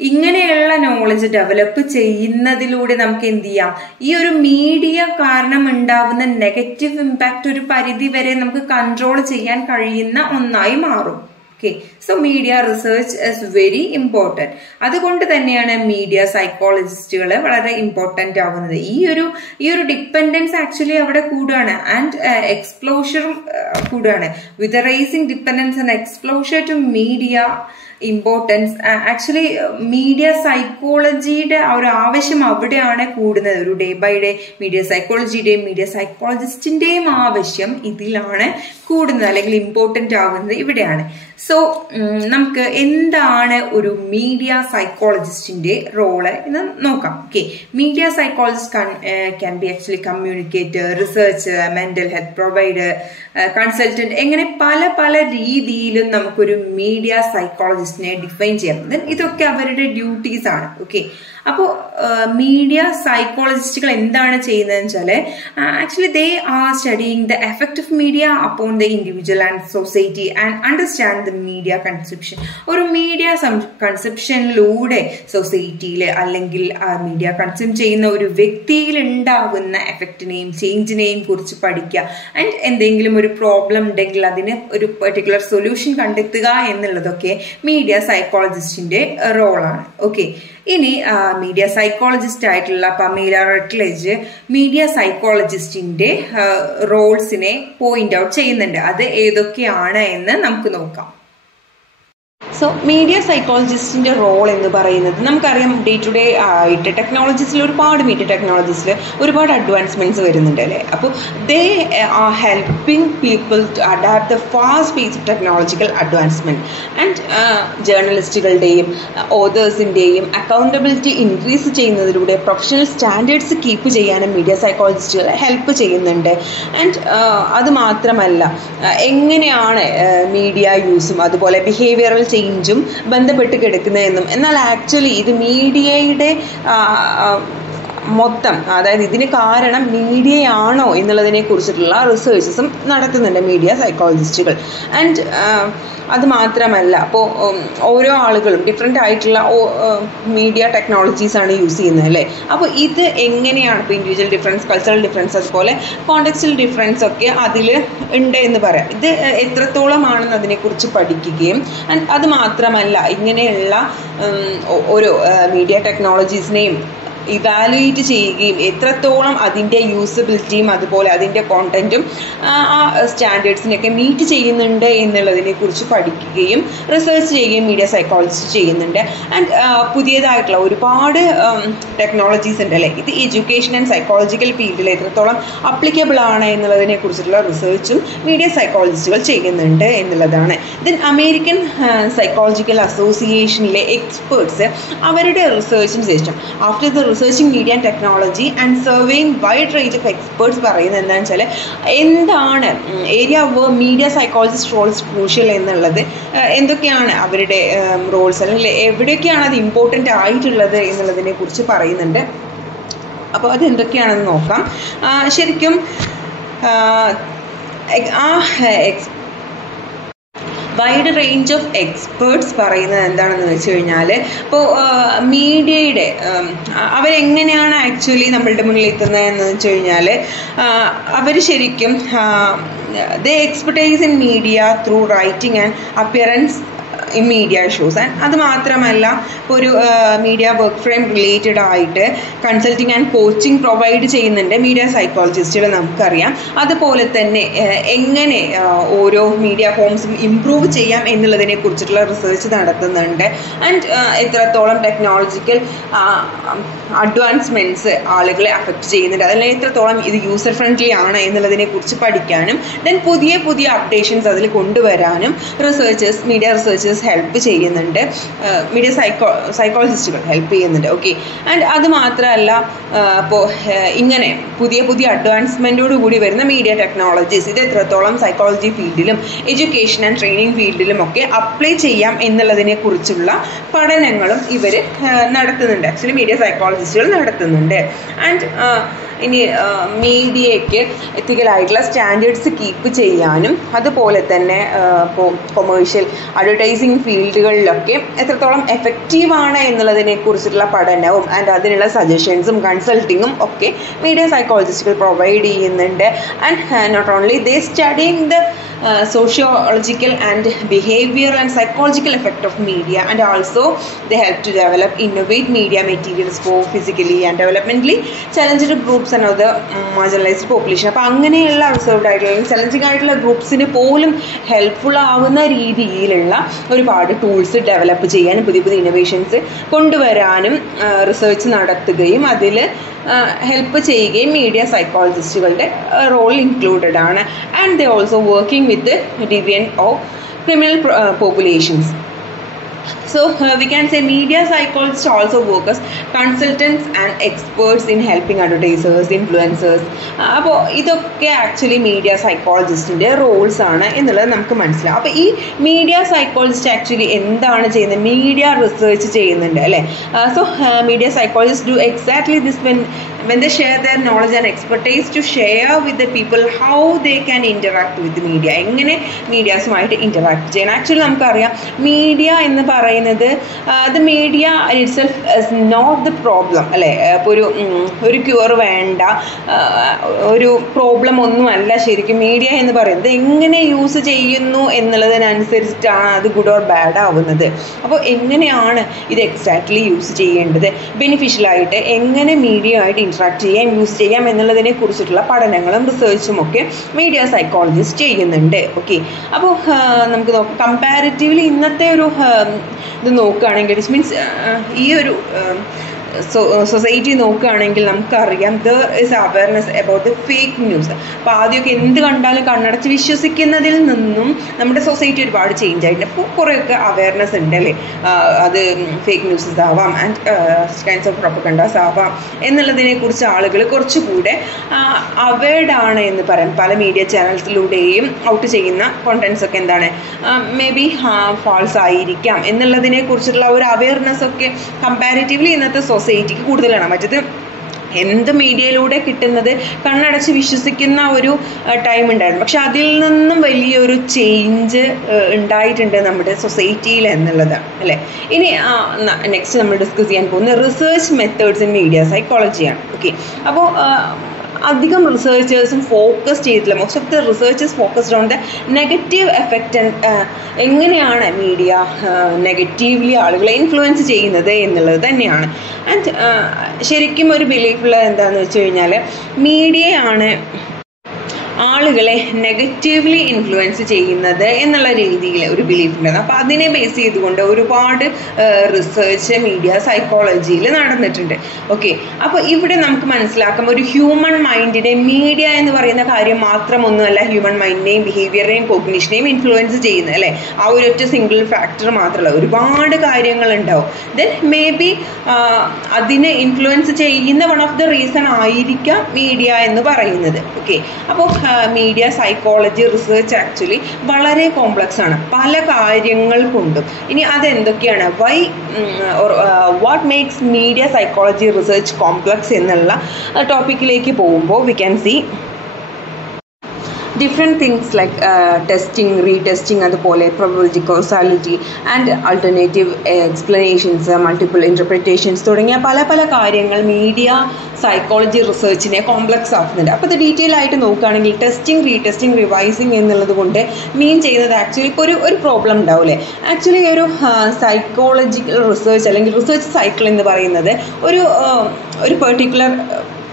ഇങ്ങനെയുള്ള നോളജ് ഡെവലപ്പ് ചെയ്യുന്നതിലൂടെ നമുക്ക് എന്ത് ചെയ്യാം, ഈ ഒരു മീഡിയ കാരണം ഉണ്ടാവുന്ന നെഗറ്റീവ് ഇമ്പാക്ട് ഒരു പരിധി വരെ നമുക്ക് കൺട്രോൾ ചെയ്യാൻ കഴിയുന്ന ഒന്നായി മാറും. Okay, so media research is very important. അതുകൊണ്ട് തന്നെയാണ് മീഡിയ സൈക്കോളജിസ്റ്റുകൾ വളരെ ഇമ്പോർട്ടൻ്റ് ആവുന്നത്. ഈ ഒരു ഡിപ്പെൻഡൻസ് ആക്ച്വലി അവിടെ കൂടുകയാണ് ആൻഡ് എക്സ്പ്ലോഷറും കൂടുകയാണ്. With rising dependence and exposure to media importance actually media സൈക്കോളജിയുടെ ആ ഒരു ആവശ്യം അവിടെയാണ് കൂടുന്നത്. ഒരു ഡേ ബൈ ഡേ മീഡിയ സൈക്കോളജിയുടെയും മീഡിയ സൈക്കോളജിസ്റ്റിന്റെയും ആവശ്യം ഇതിലാണ് കൂടുന്നത് അല്ലെങ്കിൽ ഇമ്പോർട്ടൻ്റ് ആവുന്നത് ഇവിടെയാണ്. സോ നമുക്ക് എന്താണ് ഒരു മീഡിയ സൈക്കോളജിസ്റ്റിന്റെ റോള് എന്ന് നോക്കാം. Okay, media psychologist can be actually communicator, researcher, mental health provider, consultant, എങ്ങനെ പല പല രീതിയിലും നമുക്കൊരു മീഡിയ സൈക്കോളജിസ്റ്റിനെ ഡിഫൈൻ ചെയ്യാം. ഇതൊക്കെ അവരുടെ ഡ്യൂട്ടീസ് ആണ്. ഓക്കെ, അപ്പോൾ മീഡിയ സൈക്കോളജിസ്റ്റുകൾ എന്താണ് ചെയ്യുന്നതെന്ന് വെച്ചാൽ actually they are studying the effect of media upon the individual and society and understand the media conception. ഒരു മീഡിയ കൺസെപ്ഷനിലൂടെ സൊസൈറ്റിയിൽ അല്ലെങ്കിൽ മീഡിയ കൺസ്യൂം ചെയ്യുന്ന ഒരു വ്യക്തിയിൽ ഉണ്ടാകുന്ന എഫക്റ്റിനെയും ചേഞ്ചിനെയും കുറിച്ച് പഠിക്കുക ആൻഡ് എന്തെങ്കിലും ഒരു പ്രോബ്ലം ഉണ്ടെങ്കിൽ അതിന് ഒരു പെർട്ടിക്കുലർ സൊല്യൂഷൻ കണ്ടെത്തുക എന്നുള്ളതൊക്കെ മീഡിയ സൈക്കോളജിസ്റ്റിന്റെ റോളാണ്. ഓക്കെ, ഇനി മീഡിയ സൈക്കോളജിസ്റ്റ് ആയിട്ടുള്ള പമീല റട്ട്ലെജ് മീഡിയ സൈക്കോളജിസ്റ്റിന്റെ റോൾസിനെ പോയിന്റ് ഔട്ട് ചെയ്യുന്നുണ്ട്. അത് ഏതൊക്കെയാണ് എന്ന് നമുക്ക് നോക്കാം. സോ മീഡിയ സൈക്കോളജിസ്റ്റിൻ്റെ റോൾ എന്ന് പറയുന്നത് നമുക്കറിയാം, ഡേ ടു ഡേ ആയിട്ട് ടെക്നോളജീസിൽ ഒരുപാട് മീഡിയ ടെക്നോളജീസിൽ ഒരുപാട് അഡ്വാൻസ്മെൻറ്റ്സ് വരുന്നുണ്ട് അല്ലേ. അപ്പോൾ they are helping people to adapt the fast pace technological advancement and ജേർണലിസ്റ്റുകളുടെയും ഓതേഴ്സിൻ്റെയും അക്കൗണ്ടബിലിറ്റി ഇൻക്രീസ് ചെയ്യുന്നതിലൂടെ പ്രൊഫഷണൽ സ്റ്റാൻഡേർഡ്സ് കീപ്പ് ചെയ്യാനും മീഡിയ സൈക്കോളജിസ്റ്റുകൾ ഹെൽപ്പ് ചെയ്യുന്നുണ്ട്. ആൻഡ് അത് മാത്രമല്ല, എങ്ങനെയാണ് മീഡിയ യൂസും അതുപോലെ ബിഹേവിയറൽ ചേഞ്ചും ബന്ധപ്പെട്ട് കിടക്കുന്നതെന്നും, എന്നാൽ ആക്ച്വലി ഇത് മീഡിയയുടെ മൊത്തം, അതായത് ഇതിന് കാരണം മീഡിയയാണോ എന്നുള്ളതിനെ കുറിച്ചിട്ടുള്ള റിസർച്ചസും നടത്തുന്നുണ്ട് മീഡിയ സൈക്കോളജിസ്റ്റുകൾ. ആൻഡ് അത് മാത്രമല്ല, അപ്പോൾ ഓരോ ആളുകളും ഡിഫറെൻ്റ് ആയിട്ടുള്ള മീഡിയ ടെക്നോളജീസാണ് യൂസ് ചെയ്യുന്നത് അല്ലേ. അപ്പോൾ ഇത് എങ്ങനെയാണ്, ഇപ്പോൾ ഇൻഡിവിജ്വൽ ഡിഫറൻസ്, കൾച്ചറൽ ഡിഫറൻസ്, അതുപോലെ കോണ്ടെക്സ്റ്റൽ ഡിഫറൻസ് ഒക്കെ അതിൽ ഉണ്ട് എന്ന് പറയാം. ഇത് എത്രത്തോളമാണെന്ന് അതിനെക്കുറിച്ച് പഠിക്കുകയും അത് മാത്രമല്ല ഇങ്ങനെയുള്ള ഓരോ മീഡിയ ടെക്നോളജീസിനെയും ഇവാലുവേറ്റ് ചെയ്യുകയും എത്രത്തോളം അതിൻ്റെ യൂസബിലിറ്റിയും അതുപോലെ അതിൻ്റെ കോണ്ടൻറ്റും ആ സ്റ്റാൻഡേർഡ്സിനൊക്കെ മീറ്റ് ചെയ്യുന്നുണ്ട് എന്നുള്ളതിനെക്കുറിച്ച് പഠിക്കുകയും റിസർച്ച് ചെയ്യുകയും മീഡിയ സൈക്കോളജിസ്റ്റ് ചെയ്യുന്നുണ്ട്. ആൻഡ് പുതിയതായിട്ടുള്ള ഒരുപാട് ടെക്നോളജീസ് ഉണ്ട് അല്ലേ. ഇത് എഡ്യൂക്കേഷൻ ആൻഡ് സൈക്കോളജിക്കൽ ഫീൽഡിൽ എത്രത്തോളം അപ്ലിക്കബിൾ ആണ് എന്നുള്ളതിനെക്കുറിച്ചുള്ള റിസർച്ചും മീഡിയ സൈക്കോളജിസ്റ്റുകൾ ചെയ്യുന്നുണ്ട് എന്നുള്ളതാണ്. ദെൻ അമേരിക്കൻ സൈക്കോളജിക്കൽ അസോസിയേഷനിലെ എക്സ്പേർട്സ് അവരുടെ റിസർച്ചിന് ശേഷം after the researching media and technology and surveying wide range of experts പറയുന്നത് എന്താണെന്ന് വെച്ചാൽ, എന്താണ് area of media psychologist roles crucial എന്നുള്ളത്, എന്തൊക്കെയാണ് അവരുടെ റോൾസ്, അല്ലെങ്കിൽ എവിടെയൊക്കെയാണ് അത് ഇമ്പോർട്ടൻ്റ് ആയിട്ടുള്ളത് എന്നുള്ളതിനെ കുറിച്ച് പറയുന്നുണ്ട്. അപ്പോൾ അത് എന്തൊക്കെയാണെന്ന് നോക്കാം. ശരിക്കും വൈഡ് റേഞ്ച് ഓഫ് എക്സ്പേർട്സ് പറയുന്നത് എന്താണെന്ന് വെച്ച് കഴിഞ്ഞാൽ, ഇപ്പോൾ മീഡിയയുടെ അവരെങ്ങനെയാണ് ആക്ച്വലി നമ്മളുടെ മുന്നിൽ എത്തുന്നതെന്ന് വെച്ച് കഴിഞ്ഞാൽ, അവർ ശരിക്കും they expertise in media through writing and appearance in media shows. And അത് മാത്രമല്ല, ഇപ്പോൾ ഒരു മീഡിയ വർക്ക് ഫ്രെയിം റിലേറ്റഡ് ആയിട്ട് കൺസൾട്ടിങ് ആൻഡ് കോച്ചിങ് പ്രൊവൈഡ് ചെയ്യുന്നുണ്ട് മീഡിയ സൈക്കോളജിസ്റ്റുകൾ, നമുക്കറിയാം. അതുപോലെ തന്നെ എങ്ങനെ ഓരോ മീഡിയ ഫോംസും ഇംപ്രൂവ് ചെയ്യാം എന്നുള്ളതിനെ കുറിച്ചിട്ടുള്ള റിസർച്ച് നടത്തുന്നുണ്ട്. ആൻഡ് എത്രത്തോളം ടെക്നോളജിക്കൽ അഡ്വാൻസ്മെൻറ്റ്സ് ആളുകളെ അഫക്റ്റ് ചെയ്യുന്നുണ്ട്, അതല്ലെങ്കിൽ എത്രത്തോളം ഇത് യൂസർ ഫ്രണ്ട്ലി ആണ് എന്നുള്ളതിനെ കുറിച്ച് പഠിക്കാനും ദെൻ പുതിയ പുതിയ അപ്ഡേഷൻസ് അതിൽ കൊണ്ടുവരാനും മീഡിയ റിസർച്ചേഴ്സ് ഹെൽപ്പ് ചെയ്യുന്നുണ്ട്, മീഡിയ സൈക്കോളജിസ്റ്റുകൾ ഹെൽപ്പ് ചെയ്യുന്നുണ്ട്. ഓക്കെ. ആൻഡ് അത് മാത്രമല്ല, ഇപ്പോൾ ഇങ്ങനെ പുതിയ പുതിയ അഡ്വാൻസ്മെൻറ്റോട് കൂടി വരുന്ന മീഡിയ ടെക്നോളജീസ് ഇത് എത്രത്തോളം സൈക്കോളജി ഫീൽഡിലും എഡ്യൂക്കേഷൻ ആൻഡ് ട്രെയിനിങ് ഫീൽഡിലും ഒക്കെ അപ്ലൈ ചെയ്യാം എന്നുള്ളതിനെ കുറിച്ചുള്ള പഠനങ്ങളും ഇവർ നടത്തുന്നുണ്ട്, ആക്ച്വലി മീഡിയ സൈക്കോളജിസ്റ്റുകൾ നടത്തുന്നുണ്ട്. ആൻഡ് ഇനി മീഡിയയ്ക്ക് എത്തിക്കലായിട്ടുള്ള സ്റ്റാൻഡേർഡ്സ് കീപ്പ് ചെയ്യാനും അതുപോലെ തന്നെ ഇപ്പോൾ കൊമേഴ്ഷ്യൽ അഡ്വർടൈസിങ് ഫീൽഡുകളിലൊക്കെ എത്രത്തോളം എഫക്റ്റീവാണ് എന്നുള്ളതിനെ കുറിച്ചിട്ടുള്ള പഠനവും ആൻഡ് അതിനുള്ള സജഷൻസും കൺസൾട്ടിങ്ങും ഒക്കെ മീഡിയ സൈക്കോളജിസ്റ്റുകൾ പ്രൊവൈഡ് ചെയ്യുന്നുണ്ട്. And not only they studying the sociological and behavioral and psychological effect of media, and also they help to develop innovate media materials for physically and developmentally challenged groups and other marginalized population. അപ്പോൾ അങ്ങനെയുള്ള reserved ആയിട്ടുള്ള challenging ആയിട്ടുള്ള ഗ്രൂപ്പ്സിന് പോലും helpful ആവുന്ന രീതിയിലുള്ള ഒരുപാട് tools develop ചെയ്യാനും പുതിയ പുതിയ ഇന്നോവേഷൻസ് കൊണ്ടുവരാനും റിസർച്ച് നടത്തുകയും അതിൽ ഹെൽപ്പ് ചെയ്യുകയും മീഡിയ സൈക്കോളജിസ്റ്റുകളുടെ റോൾ ഇൻക്ലൂഡഡ് ആണ്. And they also working with deviant of criminal populations. So we can say media psychologists also work as consultants and experts in helping advertisers, influencers. അപ്പോൾ ഇതൊക്കെ actually media സൈക്കോളജിസ്റ്റിൻ്റെ Rolls ആണ് എന്നുള്ളത് നമുക്ക് മനസ്സിലാവും. അപ്പോൾ ഈ media psychologist actually എന്താണ് ചെയ്യുന്നത്? മീഡിയ റിസർച്ച് ചെയ്യുന്നുണ്ട് അല്ലേ. So media psychologist do exactly this when they share their knowledge and expertise to share with the people how they can interact with the media, എങ്ങനെ മീഡിയാസുമായിട്ട് ഇൻറ്ററാക്ട് ചെയ്യണം. Actually നമുക്കറിയാം media എന്ന് പറയുന്നത് the media itself is not the problem അല്ലേ. ഇപ്പോൾ ഒരു cure വേണ്ട ഒരു പ്രോബ്ലം ഒന്നുമല്ല ശരിക്കും മീഡിയ എന്ന് പറയുന്നത്. എങ്ങനെ യൂസ് ചെയ്യുന്നു എന്നുള്ളതിനനുസരിച്ചിട്ടാണ് അത് ഗുഡ് ഓർ ബാഡ് ആവുന്നത്. അപ്പോൾ എങ്ങനെയാണ് ഇത് എക്സാക്ട്ലി യൂസ് ചെയ്യേണ്ടത്, ബെനിഫിഷ്യലായിട്ട് എങ്ങനെ മീഡിയ ആയിട്ട് ഇൻട്രാക്ട് ചെയ്യാം, യൂസ് ചെയ്യാം എന്നുള്ളതിനെ കുറിച്ചിട്ടുള്ള പഠനങ്ങളും റിസർച്ചും ഒക്കെ മീഡിയ സൈക്കോളജിസ്റ്റ് ചെയ്യുന്നുണ്ട്. ഓക്കെ, അപ്പോൾ നമുക്ക് നോക്കാം കമ്പാരിറ്റീവ്ലി ഇന്നത്തെ ഒരു ഇത് നോക്കുകയാണെങ്കിൽ ഇറ്റ് മീൻസ് ഈ ഒരു സൊസൈറ്റി നോക്കുകയാണെങ്കിൽ നമുക്കറിയാം there is awareness about the fake news. അപ്പോൾ ആദ്യമൊക്കെ എന്ത് കണ്ടാലും കണ്ണടച്ച് വിശ്വസിക്കുന്നതിൽ നിന്നും നമ്മുടെ സൊസൈറ്റി ഒരുപാട് ചേഞ്ച് ആയിട്ടുണ്ട്. അപ്പോൾ കുറേയൊക്കെ അവയർനെസ് ഉണ്ട് അല്ലേ, അത് ഫേക്ക് ന്യൂസസ് ആവാം ആൻഡ് കൈൻഡ്സ് ഓഫ് പ്രൊപ്പഗൻഡാസ് ആവാം എന്നുള്ളതിനെക്കുറിച്ച് ആളുകൾ കുറച്ചുകൂടെ അവെയർഡ് ആണ് എന്ന് പറയാം. പല മീഡിയ ചാനൽസിലൂടെയും ഔട്ട് ചെയ്യുന്ന കോണ്ടൻസ് ഒക്കെ എന്താണ് മേ ബി ഫാൾസ് ആയിരിക്കാം എന്നുള്ളതിനെ കുറിച്ചുള്ള ഒരു അവയർനെസ് ഒക്കെ കമ്പാരിറ്റീവ്ലി ഇന്നത്തെ സൊസൈറ്റിക്ക് കൂടുതലാണ്. മറ്റത് എന്ത് മീഡിയയിലൂടെ കിട്ടുന്നത് കണ്ണടച്ച് വിശ്വസിക്കുന്ന ഒരു ടൈം ഉണ്ടായിരുന്നു. പക്ഷെ അതിൽ നിന്നും വലിയൊരു ചേഞ്ച് ഉണ്ടായിട്ടുണ്ട് നമ്മുടെ സൊസൈറ്റിയിൽ എന്നുള്ളതാണ് അല്ലേ. ഇനി നെക്സ്റ്റ് നമ്മൾ ഡിസ്കസ് ചെയ്യാൻ പോകുന്നത് റിസർച്ച് മെത്തേഡ്സ് ഇൻ മീഡിയ സൈക്കോളജിയാണ്. ഓക്കെ, അപ്പോൾ അധികം റിസർച്ചേഴ്സും ഫോക്കസ് ചെയ്തിട്ടില്ല. Most of the researchers focused on the negative effect എങ്ങനെയാണ് മീഡിയ നെഗറ്റീവ്ലി ആളുകളെ ഇൻഫ്ലുവൻസ് ചെയ്യുന്നത് എന്നുള്ളത് തന്നെയാണ്. ആൻഡ് ശരിക്കും ഒരു ബിലീഫുള്ളത് എന്താണെന്ന് വെച്ച് കഴിഞ്ഞാൽ മീഡിയയാണ് ആളുകളെ നെഗറ്റീവ്ലി ഇൻഫ്ലുവൻസ് ചെയ്യുന്നത് എന്നുള്ള രീതിയിൽ ഒരു ബിലീഫ് ഉണ്ടായിരുന്നു. അപ്പോൾ അതിനെ ബേസ് ചെയ്തുകൊണ്ട് ഒരുപാട് റിസർച്ച് മീഡിയ സൈക്കോളജിയിൽ നടന്നിട്ടുണ്ട്. ഓക്കെ, അപ്പോൾ ഇവിടെ നമുക്ക് മനസ്സിലാക്കാം ഒരു ഹ്യൂമൻ മൈൻഡിനെ മീഡിയ എന്ന് പറയുന്ന കാര്യം മാത്രമൊന്നുമല്ല ഹ്യൂമൻ മൈൻഡിനെയും ബിഹേവിയറിനെയും കോഗ്നിഷനെയും ഇൻഫ്ലുവൻസ് ചെയ്യുന്നത് അല്ലേ. ആ ഒരൊറ്റ സിംഗിൾ ഫാക്ടർ മാത്രമല്ല, ഒരുപാട് കാര്യങ്ങളുണ്ടാവും. ദെൻ മേ ബി അതിനെ ഇൻഫ്ലുവൻസ് ചെയ്യുന്ന വൺ ഓഫ് ദ റീസൺ ആയിരിക്കാം മീഡിയ എന്ന് പറയുന്നത്. ഓക്കെ, അപ്പോൾ മീഡിയ സൈക്കോളജി റിസർച്ച് ആക്ച്വലി വളരെ കോംപ്ലക്സ് ആണ് പല കാര്യങ്ങൾ കൊണ്ടും. ഇനി അതെന്തൊക്കെയാണ്, why what makes media psychology research complex എന്നുള്ള ടോപ്പിക്കിലേക്ക് പോകുമ്പോൾ we can see different things like testing, retesting, അതുപോലെ probability, causality and alternative explanations, multiple interpretations തുടങ്ങിയ പല പല കാര്യങ്ങൾ മീഡിയ സൈക്കോളജി റിസർച്ചിനെ കോംപ്ലക്സ് ആക്കുന്നുണ്ട്. അപ്പോൾ ഇത് ഡീറ്റെയിൽ ആയിട്ട് നോക്കുകയാണെങ്കിൽ ടെസ്റ്റിംഗ്, റീടെസ്റ്റിംഗ്, റിവൈസിങ് എന്നുള്ളത് കൊണ്ട് മീൻ ചെയ്യുന്നത് ആക്ച്വലി ഇപ്പോൾ ഒരു പ്രോബ്ലം ഉണ്ടാവില്ലേ. ആക്ച്വലി ഒരു സൈക്കോളജിക്കൽ റിസർച്ച് അല്ലെങ്കിൽ റിസർച്ച് സൈക്കിൾ എന്ന് പറയുന്നത് ഒരു പെർട്ടിക്കുലർ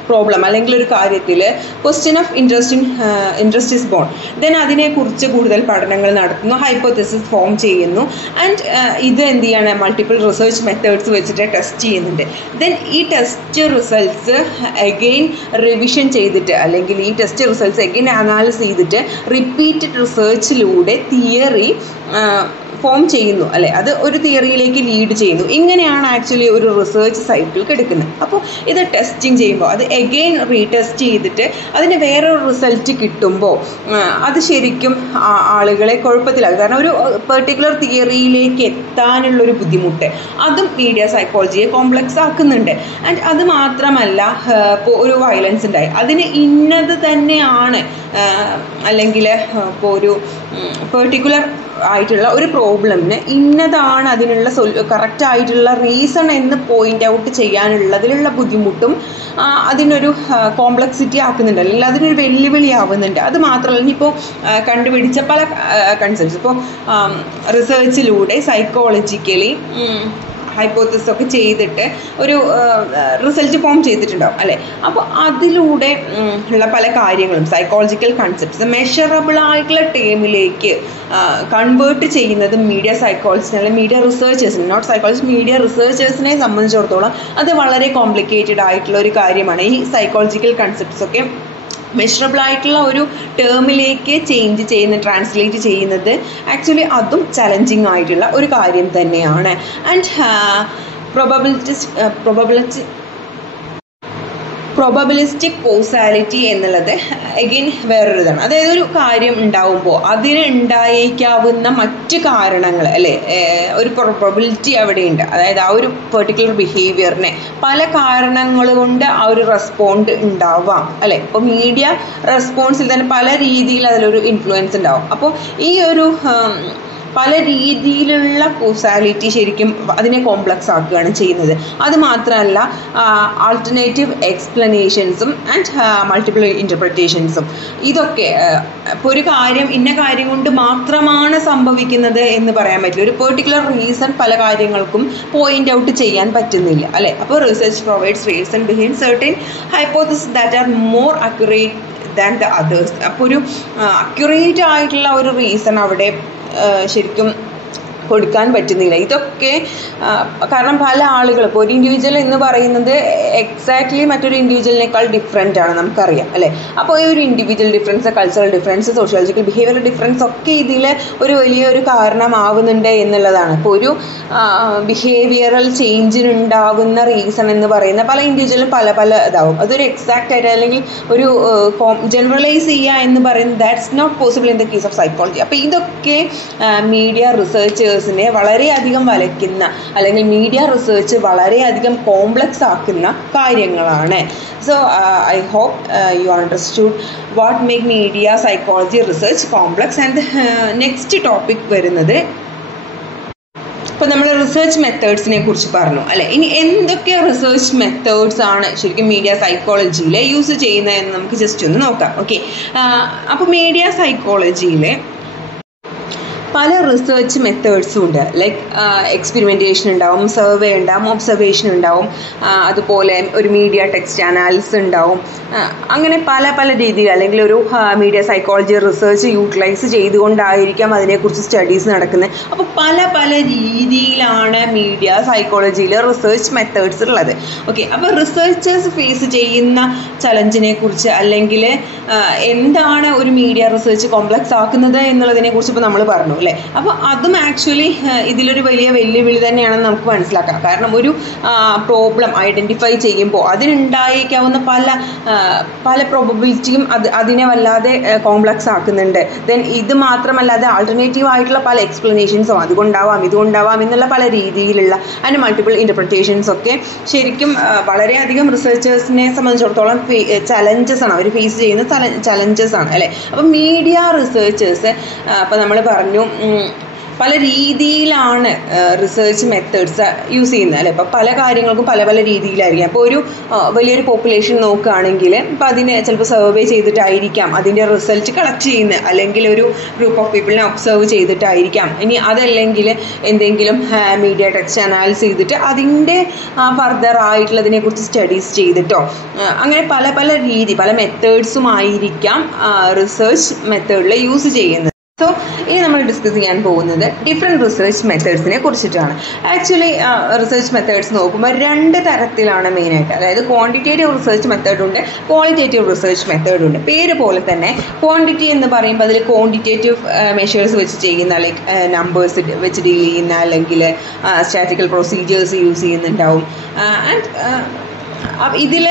പ്രോബ്ലം അല്ലെങ്കിൽ ഒരു കാര്യത്തിൽ question of interest is bone. Then അതിനെക്കുറിച്ച് കൂടുതൽ പഠനങ്ങൾ നടത്തുന്നു, ഹൈപ്പോതെസിസ് ഫോം ചെയ്യുന്നു ആൻഡ് ഇത് എന്ത് ചെയ്യാണ് മൾട്ടിപ്പിൾ റിസർച്ച് മെത്തേഡ്സ് വെച്ചിട്ട് ടെസ്റ്റ് ചെയ്യുന്നുണ്ട്. ദെൻ ഈ ടെസ്റ്റ് റിസൾട്ട്സ് അഗെയിൻ റിവിഷൻ ചെയ്തിട്ട് അല്ലെങ്കിൽ ഈ ടെസ്റ്റ് റിസൾട്ട്സ് അഗെയിൻ അനാലിസ് ചെയ്തിട്ട് റിപ്പീറ്റഡ് റിസർച്ചിലൂടെ തിയറി ഫോം ചെയ്യുന്നു അല്ലേ, അത് ഒരു തിയറിയിലേക്ക് ലീഡ് ചെയ്യുന്നു. ഇങ്ങനെയാണ് ആക്ച്വലി ഒരു റിസർച്ച് സൈക്കിൾ കിടക്കുന്നത്. അപ്പോൾ ഇത് ടെസ്റ്റിംഗ് ചെയ്യുമ്പോൾ അത് എഗെയിൻ റീടെസ്റ്റ് ചെയ്തിട്ട് അതിന് വേറൊരു റിസൾട്ട് കിട്ടുമ്പോൾ അത് ശരിക്കും ആളുകളെ കുഴപ്പത്തിലാകും. കാരണം ഒരു പെർട്ടിക്കുലർ തിയറിയിലേക്ക് എത്താനുള്ളൊരു ബുദ്ധിമുട്ട് അതും മീഡിയ സൈക്കോളജിയെ കോംപ്ലക്സ് ആക്കുന്നുണ്ട്. ആൻഡ് അത് മാത്രമല്ല, ഇപ്പോൾ ഒരു വയലൻസ് ഉണ്ടായി അതിന് ഇന്നത് തന്നെയാണ് അല്ലെങ്കിൽ ഇപ്പോൾ ഒരു പെർട്ടിക്കുലർ ആയിട്ടുള്ള ഒരു പ്രോബ്ലമിന് ഇന്നതാണ് അതിനുള്ള കറക്റ്റ് ആയിട്ടുള്ള റീസൺ എന്ന് പോയിന്റ് ഔട്ട് ചെയ്യാനുള്ളതിലുള്ള ബുദ്ധിമുട്ടും അതിനൊരു കോംപ്ലക്സിറ്റി ആക്കുന്നുണ്ട് അല്ലെങ്കിൽ അതിനൊരു വെല്ലുവിളി ആവുന്നുണ്ട്. അത് മാത്രമല്ല ഇനിയിപ്പോൾ കണ്ടുപിടിച്ച പല കൺസെപ്റ്റ്സ് ഇപ്പോൾ റിസർച്ചിലൂടെ സൈക്കോളജിക്കലി ഹൈപ്പോത്തസിസ് ഒക്കെ ചെയ്തിട്ട് ഒരു റിസൾട്ട് ഫോം ചെയ്തിട്ടുണ്ടാവും അല്ലേ. അപ്പോൾ അതിലൂടെ ഉള്ള പല കാര്യങ്ങളും സൈക്കോളജിക്കൽ കൺസെപ്റ്റ്സ് മെഷറബിൾ ആയിട്ടുള്ള ടേമിലേക്ക് കൺവേർട്ട് ചെയ്യുന്നത് മീഡിയ സൈക്കോളജിസ്റ്റ് അല്ലെങ്കിൽ മീഡിയ റിസർച്ചേഴ്സിന്, നോട്ട് സൈക്കോളജിസ്റ്റ്, മീഡിയ റിസർച്ചേഴ്സിനെ സംബന്ധിച്ചിടത്തോളം അത് വളരെ കോംപ്ലിക്കേറ്റഡ് ആയിട്ടുള്ള ഒരു കാര്യമാണ്. ഈ സൈക്കോളജിക്കൽ കൺസെപ്റ്റ്സ് ഒക്കെ മെഷറബിൾ ആയിട്ടുള്ള ഒരു ടേമിലേക്ക് ട്രാൻസ്ലേറ്റ് ചെയ്യുന്നത് ആക്ച്വലി അതും ചലഞ്ചിങ് ആയിട്ടുള്ള ഒരു കാര്യം തന്നെയാണ്. ആൻഡ് പ്രോബബിലിസ്റ്റിക് കോസാലിറ്റി എന്നുള്ളത് അഗെയിൻ വേറൊരു ഇതാണ്. അതായത് ഒരു കാര്യം ഉണ്ടാവുമ്പോൾ അതിന് ഉണ്ടായേക്കാവുന്ന മറ്റ് കാരണങ്ങൾ അല്ലേ, ഒരു പ്രോബബിലിറ്റി അവിടെയുണ്ട്. അതായത് ആ ഒരു പെർട്ടിക്കുലർ ബിഹേവിയറിനെ പല കാരണങ്ങൾ കൊണ്ട് ആ ഒരു റെസ്പോണ്ട് ഉണ്ടാവാം അല്ലേ. ഇപ്പോൾ മീഡിയ റെസ്പോൺസിൽ തന്നെ പല രീതിയിൽ അതിലൊരു ഇൻഫ്ലുവൻസ് ഉണ്ടാവും. അപ്പോൾ ഈ ഒരു പല രീതിയിലുള്ള കോസാലിറ്റി ശരിക്കും അതിനെ കോംപ്ലക്സ് ആക്കുകയാണ് ചെയ്യുന്നത്. അത് മാത്രമല്ല ആൾട്ടർനേറ്റീവ് എക്സ്പ്ലനേഷൻസും ആൻഡ് മൾട്ടിപ്പിൾ ഇൻ്റർപ്രിറ്റേഷൻസും. ഇതൊക്കെ ഇപ്പോൾ ഒരു കാര്യം ഇന്ന കാര്യം കൊണ്ട് മാത്രമാണ് സംഭവിക്കുന്നത് എന്ന് പറയാൻ പറ്റില്ല. ഒരു പെർട്ടിക്കുലർ റീസൺ പല കാര്യങ്ങൾക്കും പോയിന്റ് ഔട്ട് ചെയ്യാൻ പറ്റുന്നില്ല അല്ലേ. അപ്പോൾ research provides reason behind certain hypothesis that are more accurate than the others. അപ്പോൾ ഒരു അക്യുറേറ്റ് ആയിട്ടുള്ള ഒരു റീസൺ അവിടെ ശരിക്കും കൊടുക്കാൻ പറ്റുന്നില്ല. ഇതൊക്കെ കാരണം പല ആളുകൾ ഇപ്പോൾ ഒരു ഇൻഡിവിജ്വൽ എന്ന് പറയുന്നത് എക്സാക്ട്ലി മറ്റൊരു ഇൻഡിവിജ്വലിനേക്കാൾ ഡിഫറെൻ്റ് ആണ്, നമുക്കറിയാം അല്ലേ. അപ്പോൾ ഈ ഒരു individual difference, cultural difference, sociological behavioural difference ഒക്കെ ഇതിൽ ഒരു വലിയൊരു കാരണമാവുന്നുണ്ട് എന്നുള്ളതാണ്. ഇപ്പോൾ ഒരു ബിഹേവിയറൽ ചേഞ്ചിനുണ്ടാവുന്ന റീസൺ എന്ന് പറയുന്ന പല ഇൻഡിവിജ്വലും പല പല ഇതാവും. അതൊരു എക്സാക്റ്റ് ആയിട്ട് അല്ലെങ്കിൽ ഒരു ജനറലൈസ് ചെയ്യുക എന്ന് പറയുന്നത് that's not possible in the case of psychology. അപ്പോൾ ഇതൊക്കെ മീഡിയ റിസർച്ചേഴ്സിനെ വളരെയധികം വലയ്ക്കുന്ന അല്ലെങ്കിൽ മീഡിയ റിസർച്ച് വളരെയധികം കോംപ്ലക്സ് ആക്കുന്ന കാര്യങ്ങളാണ്. So I hope you understood what make media psychology research complex. And next topic വരുന്നത്, ഇപ്പോൾ നമ്മൾ റിസർച്ച് മെത്തേഡ്സിനെ കുറിച്ച് പറഞ്ഞു അല്ലേ. ഇനി എന്തൊക്കെ റിസർച്ച് മെത്തേഡ്സ് ആണ് ശരിക്കും മീഡിയ സൈക്കോളജിയിൽ യൂസ് ചെയ്യുന്നതെന്ന് നമുക്ക് ജസ്റ്റ് ഒന്ന് നോക്കാം. ഓക്കെ, അപ്പോൾ മീഡിയ സൈക്കോളജിയിലെ പല റിസർച്ച് മെത്തേഡ്സും ഉണ്ട്. ലൈക്ക് എക്സ്പെരിമെൻറ്റേഷൻ ഉണ്ടാവും, സർവേ ഉണ്ടാവും, ഒബ്സർവേഷൻ ഉണ്ടാവും, അതുപോലെ ഒരു മീഡിയ ടെക്സ്റ്റ് അനാലിസിസ് ഉണ്ടാവും. അങ്ങനെ പല പല രീതിയിൽ അല്ലെങ്കിൽ ഒരു മീഡിയ സൈക്കോളജി റിസർച്ച് യൂട്ടിലൈസ് ചെയ്തുകൊണ്ടായിരിക്കാം അതിനെക്കുറിച്ച് സ്റ്റഡീസ് നടക്കുന്നത്. അപ്പോൾ പല പല രീതിയിലാണ് മീഡിയ സൈക്കോളജിയിൽ റിസർച്ച് മെത്തേഡ്സ് ഉള്ളത്. ഓക്കെ, അപ്പോൾ റിസർച്ചേഴ്സ് ഫേസ് ചെയ്യുന്ന ചലഞ്ചിനെ കുറിച്ച് അല്ലെങ്കിൽ എന്താണ് ഒരു മീഡിയ റിസർച്ച് കോംപ്ലക്സ് ആക്കുന്നത് എന്നുള്ളതിനെ കുറിച്ച് ഇപ്പോൾ നമ്മൾ പറഞ്ഞു അല്ലേ. അപ്പോൾ അതും ആക്ച്വലി ഇതിലൊരു വലിയ വെല്ലുവിളി തന്നെയാണെന്ന് നമുക്ക് മനസ്സിലാക്കാം. കാരണം ഒരു പ്രോബ്ലം ഐഡൻറ്റിഫൈ ചെയ്യുമ്പോൾ അതിനുണ്ടായേക്കാവുന്ന പല പ്രോബബിലിറ്റിയും അതിനെ വല്ലാതെ കോംപ്ലക്സ് ആക്കുന്നുണ്ട്. ദെൻ ഇത് മാത്രമല്ലാതെ ആൾട്ടർനേറ്റീവ് ആയിട്ടുള്ള പല എക്സ്പ്ലനേഷൻസും ഇതുകൊണ്ടാവാം എന്നുള്ള പല രീതിയിലുള്ള അതിന് മൾട്ടിപ്പിൾ ഇൻ്റർപ്രിറ്റേഷൻസ് ഒക്കെ ശരിക്കും വളരെയധികം റിസർച്ചേഴ്സിനെ സംബന്ധിച്ചിടത്തോളം ചലഞ്ചസ് ആണ്, അവർ ഫേസ് ചെയ്യുന്ന ചലഞ്ചസ് ആണ് അല്ലേ. അപ്പം മീഡിയ റിസർച്ചേഴ്സ് ഇപ്പോൾ നമ്മൾ പറഞ്ഞു പല രീതിയിലാണ് റിസർച്ച് മെത്തേഡ്സ് യൂസ് ചെയ്യുന്നത് അല്ലേ. ഇപ്പോൾ പല കാര്യങ്ങൾക്കും പല പല രീതിയിലായിരിക്കും. അപ്പോൾ ഒരു വലിയൊരു പോപ്പുലേഷൻ നോക്കുകയാണെങ്കിൽ ഇപ്പോൾ അതിനെ ചിലപ്പോൾ സർവേ ചെയ്തിട്ടായിരിക്കാം അതിൻ്റെ റിസൾട്ട് കളക്ട് ചെയ്യുന്നത്, അല്ലെങ്കിൽ ഒരു ഗ്രൂപ്പ് ഓഫ് പീപ്പിളിനെ ഒബ്സർവ് ചെയ്തിട്ടായിരിക്കാം. ഇനി അതല്ലെങ്കിൽ എന്തെങ്കിലും മീഡിയ ടെക്സ്റ്റ് അനാലിസ് ചെയ്തിട്ട് അതിൻ്റെ ഫർദർ ആയിട്ടുള്ളതിനെക്കുറിച്ച് സ്റ്റഡീസ് ചെയ്തിട്ടോ അങ്ങനെ പല പല പല മെത്തേഡ്സുമായിരിക്കാം റിസർച്ച് മെത്തേഡിൽ യൂസ് ചെയ്യുന്നത്. സോ ഇനി നമ്മൾ ഡിസ്കസ് ചെയ്യാൻ പോകുന്നത് ഡിഫറെൻറ്റ് റിസർച്ച് മെത്തേഡ്സിനെ കുറിച്ചിട്ടാണ്. ആക്ച്വലി റിസർച്ച് മെത്തേഡ്സ് നോക്കുമ്പോൾ രണ്ട് തരത്തിലാണ് മെയിനായിട്ട്. അതായത് ക്വാണ്ടിറ്റേറ്റീവ് റിസർച്ച് മെത്തേഡുണ്ട്, ക്വാളിറ്റേറ്റീവ് റിസർച്ച് മെത്തേഡുണ്ട്. പേര് പോലെ തന്നെ ക്വാണ്ടിറ്റി എന്ന് പറയുമ്പോൾ അതിൽ ക്വാണ്ടിറ്റേറ്റീവ് മെഷേഴ്സ് വെച്ച് ചെയ്യുന്ന ലൈക്ക് നമ്പേഴ്സ് വെച്ച് ഡീൽ ചെയ്യുന്ന അല്ലെങ്കിൽ സ്റ്റാറ്റിക്കൽ പ്രൊസീജിയേഴ്സ് യൂസ് ചെയ്യുന്നുണ്ടാവും. ആൻഡ് ഇതിൽ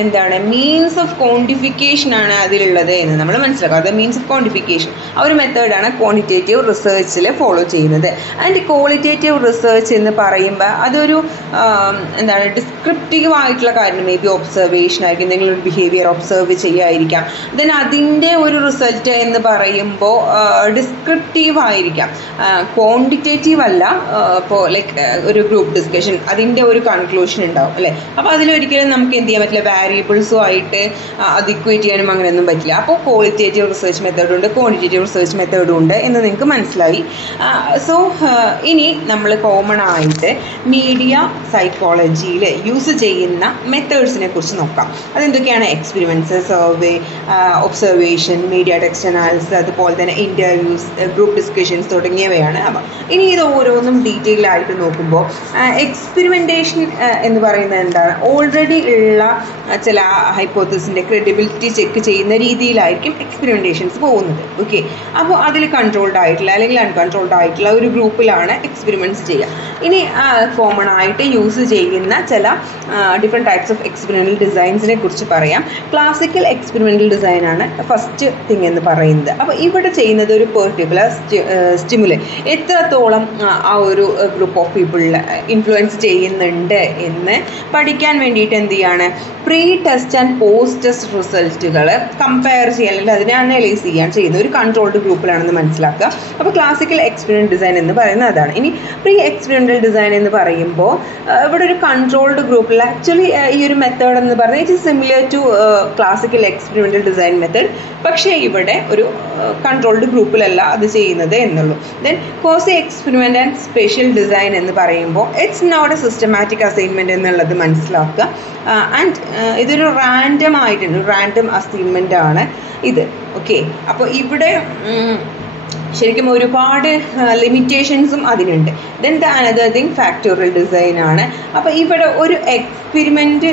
എന്താണ് മീൻസ് ഓഫ് ക്വാണ്ടിഫിക്കേഷൻ ആണ് അതിലുള്ളത് എന്ന് നമ്മൾ മനസ്സിലാക്കുക. അത് മീൻസ് ഓഫ് ക്വാണ്ടിഫിക്കേഷൻ ആ ഒരു മെത്തേഡാണ് ക്വാണ്ടിറ്റേറ്റീവ് റിസർച്ചിൽ ഫോളോ ചെയ്യുന്നത്. ആൻഡ് ക്വാളിറ്റേറ്റീവ് റിസർച്ച് എന്ന് പറയുമ്പോൾ അതൊരു എന്താണ് ഡിസ്ക്രിപ്റ്റീവ് ആയിട്ടുള്ള കാര്യം, മേ ബി ഒബ്സർവേഷൻ ആയിരിക്കും, എന്തെങ്കിലും ഒരു ബിഹേവിയർ ഒബ്സർവ് ചെയ്യുമായിരിക്കാം. ദെൻ അതിൻ്റെ ഒരു റിസൾട്ട് എന്ന് പറയുമ്പോൾ ഡിസ്ക്രിപ്റ്റീവ് ആയിരിക്കാം, ക്വാണ്ടിറ്റേറ്റീവ് അല്ല. ഇപ്പോൾ ലൈക്ക് ഒരു ഗ്രൂപ്പ് ഡിസ്കഷൻ അതിൻ്റെ ഒരു കൺക്ലൂഷൻ ഉണ്ടാവും അല്ലേ. അപ്പോൾ അതിലൊരിക്കലും നമുക്ക് എന്ത് ചെയ്യാൻ പറ്റില്ല, വാരിയബിൾസും ആയിട്ട് അത് ഇക്വേറ്റ് ചെയ്യാനും അങ്ങനെയൊന്നും പറ്റില്ല. അപ്പോൾ ക്വാളിറ്റേറ്റീവ് റിസർച്ച് മെത്തേഡും ഉണ്ട്, ക്വാണ്ടിറ്റേറ്റീവ് റിസർച്ച് മെത്തേഡും ഉണ്ട് എന്ന് നിങ്ങൾക്ക് മനസ്സിലായി. സോ ഇനി നമ്മൾ കോമൺ ആയിട്ട് മീഡിയ സൈക്കോളജിയിൽ യൂസ് ചെയ്യുന്ന മെത്തേഡ്സിനെ കുറിച്ച് നോക്കാം. അതെന്തൊക്കെയാണ്? Experiments, survey, observation, media text analysis, അതുപോലെ തന്നെ ഇൻ്റർവ്യൂസ്, ഗ്രൂപ്പ് ഡിസ്കഷൻസ് തുടങ്ങിയവയാണ്. അപ്പം ഇനി ഇത് ഓരോന്നും ഡീറ്റെയിൽ ആയിട്ട് നോക്കുമ്പോൾ എക്സ്പെരിമെൻറ്റേഷൻ എന്ന് പറയുന്നത് എന്താണ്? ഓൾറെഡി ഉള്ള ചില ഹൈപ്പോത്തസിൻ്റെ ക്രെഡിബിലിറ്റി ചെക്ക് ചെയ്യുന്ന രീതിയിലായിരിക്കും എക്സ്പെരിമെൻറ്റേഷൻസ് പോകുന്നത്. ഓക്കെ, അപ്പോൾ അതിൽ കൺട്രോൾഡ് ആയിട്ടുള്ള അല്ലെങ്കിൽ അൺകൺട്രോൾഡ് ആയിട്ടുള്ള ഒരു ഗ്രൂപ്പിലാണ് എക്സ്പെരിമെൻറ്റ്സ് ചെയ്യുക. ഇനി കോമൺ ആയിട്ട് യൂസ് ചെയ്യുന്ന ചില ഡിഫറെൻറ്റ് ടൈപ്സ് ഓഫ് എക്സ്പെരിമെൻ്റൽ ഡിസൈൻസിനെ കുറിച്ച് പറയാം. ക്ലാസിക്കൽ എക്സ്പെരിമെൻ്റൽ ഡിസൈനാണ് ഫസ്റ്റ് തിങ് എന്ന് പറയുന്നത്. അപ്പോൾ ഇവിടെ ചെയ്യുന്നത് ഒരു പെർട്ടിക്കുലർ സ്റ്റിമുലൈ എത്രത്തോളം ആ ഒരു ഗ്രൂപ്പ് ഓഫ് പീപ്പിളിൽ ഇൻഫ്ലുവൻസ് ചെയ്യുന്നുണ്ട് എന്ന് പഠിക്കാൻ വേണ്ടിയിട്ട് വേണ്ടിയിട്ട് എന്ത് ചെയ്യാണ്, pre test and post test റിസൾട്ടുകൾ കമ്പയർ ചെയ്യാൻ അല്ലെങ്കിൽ അതിനെ അനലൈസ് ചെയ്യാൻ ചെയ്യുന്ന ഒരു കൺട്രോൾഡ് ഗ്രൂപ്പിലാണെന്ന് മനസ്സിലാക്കുക. അപ്പോൾ ക്ലാസിക്കൽ എക്സ്പെരിമെൻ്റൽ ഡിസൈൻ എന്ന് പറയുന്നത് അതാണ്. ഇനി പ്രീ എക്സ്പെരിമെൻ്റൽ ഡിസൈൻ എന്ന് പറയുമ്പോൾ ഇവിടെ ഒരു കൺട്രോൾഡ് ഗ്രൂപ്പിൽ ആക്ച്വലി ഈ ഒരു മെത്തേഡ് എന്ന് പറഞ്ഞാൽ it is similar to classical experimental design method. പക്ഷേ ഇവിടെ ഒരു കൺട്രോൾഡ് ഗ്രൂപ്പിലല്ല അത് ചെയ്യുന്നത് എന്നുള്ളൂ. Then quasi experiment and special design എന്ന് പറയുമ്പോൾ it's not a systematic assignment എന്നുള്ളത് മനസ്സിലാക്കുക. ആൻഡ് ഇതൊരു റാൻഡം അസൈൻമെൻ്റ് ആണ് ഇത്. ഓക്കെ, അപ്പോൾ ഇവിടെ ശരിക്കും ഒരുപാട് ലിമിറ്റേഷൻസും അതിനുണ്ട്. Then the another thing factorial design ആണ്. അപ്പോൾ ഇവിടെ ഒരു എക്സ്പെരിമെൻ്റ്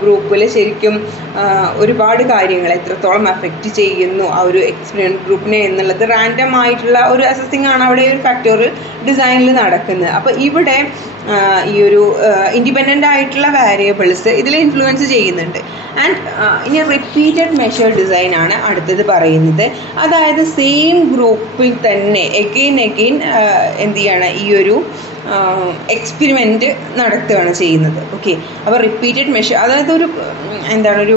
ഗ്രൂപ്പിൽ ശരിക്കും ഒരുപാട് കാര്യങ്ങൾ എത്രത്തോളം അഫക്റ്റ് ചെയ്യുന്നു ആ ഒരു എക്സ്പെരിമെൻ്റ് ഗ്രൂപ്പിനെ എന്നുള്ളത് റാൻഡം ആയിട്ടുള്ള ഒരു അസസിങ് ആണ് അവിടെ ഒരു ഫാക്ടോറിയൽ ഡിസൈനിൽ നടക്കുന്നത്. അപ്പോൾ ഇവിടെ ഈ ഒരു ഇൻഡിപെൻഡൻ്റ് ആയിട്ടുള്ള വേരിയബിൾസ് ഇതിൽ ഇൻഫ്ലുവൻസ് ചെയ്യുന്നുണ്ട്. ആൻഡ് ഇനി റിപ്പീറ്റഡ് മെഷർ ഡിസൈൻ ആണ് അടുത്തത് പറയുന്നത്. അതായത് സെയിം ഗ്രൂപ്പിൽ തന്നെ എഗെയിൻ എന്ത് ചെയ്യാണ്, ഈ ഒരു എക്സ്പെരിമെൻറ്റ് നടത്തുകയാണ് ചെയ്യുന്നത്. ഓക്കെ, അപ്പോൾ റിപ്പീറ്റഡ് മെഷർ അതായത് ഒരു ഒരു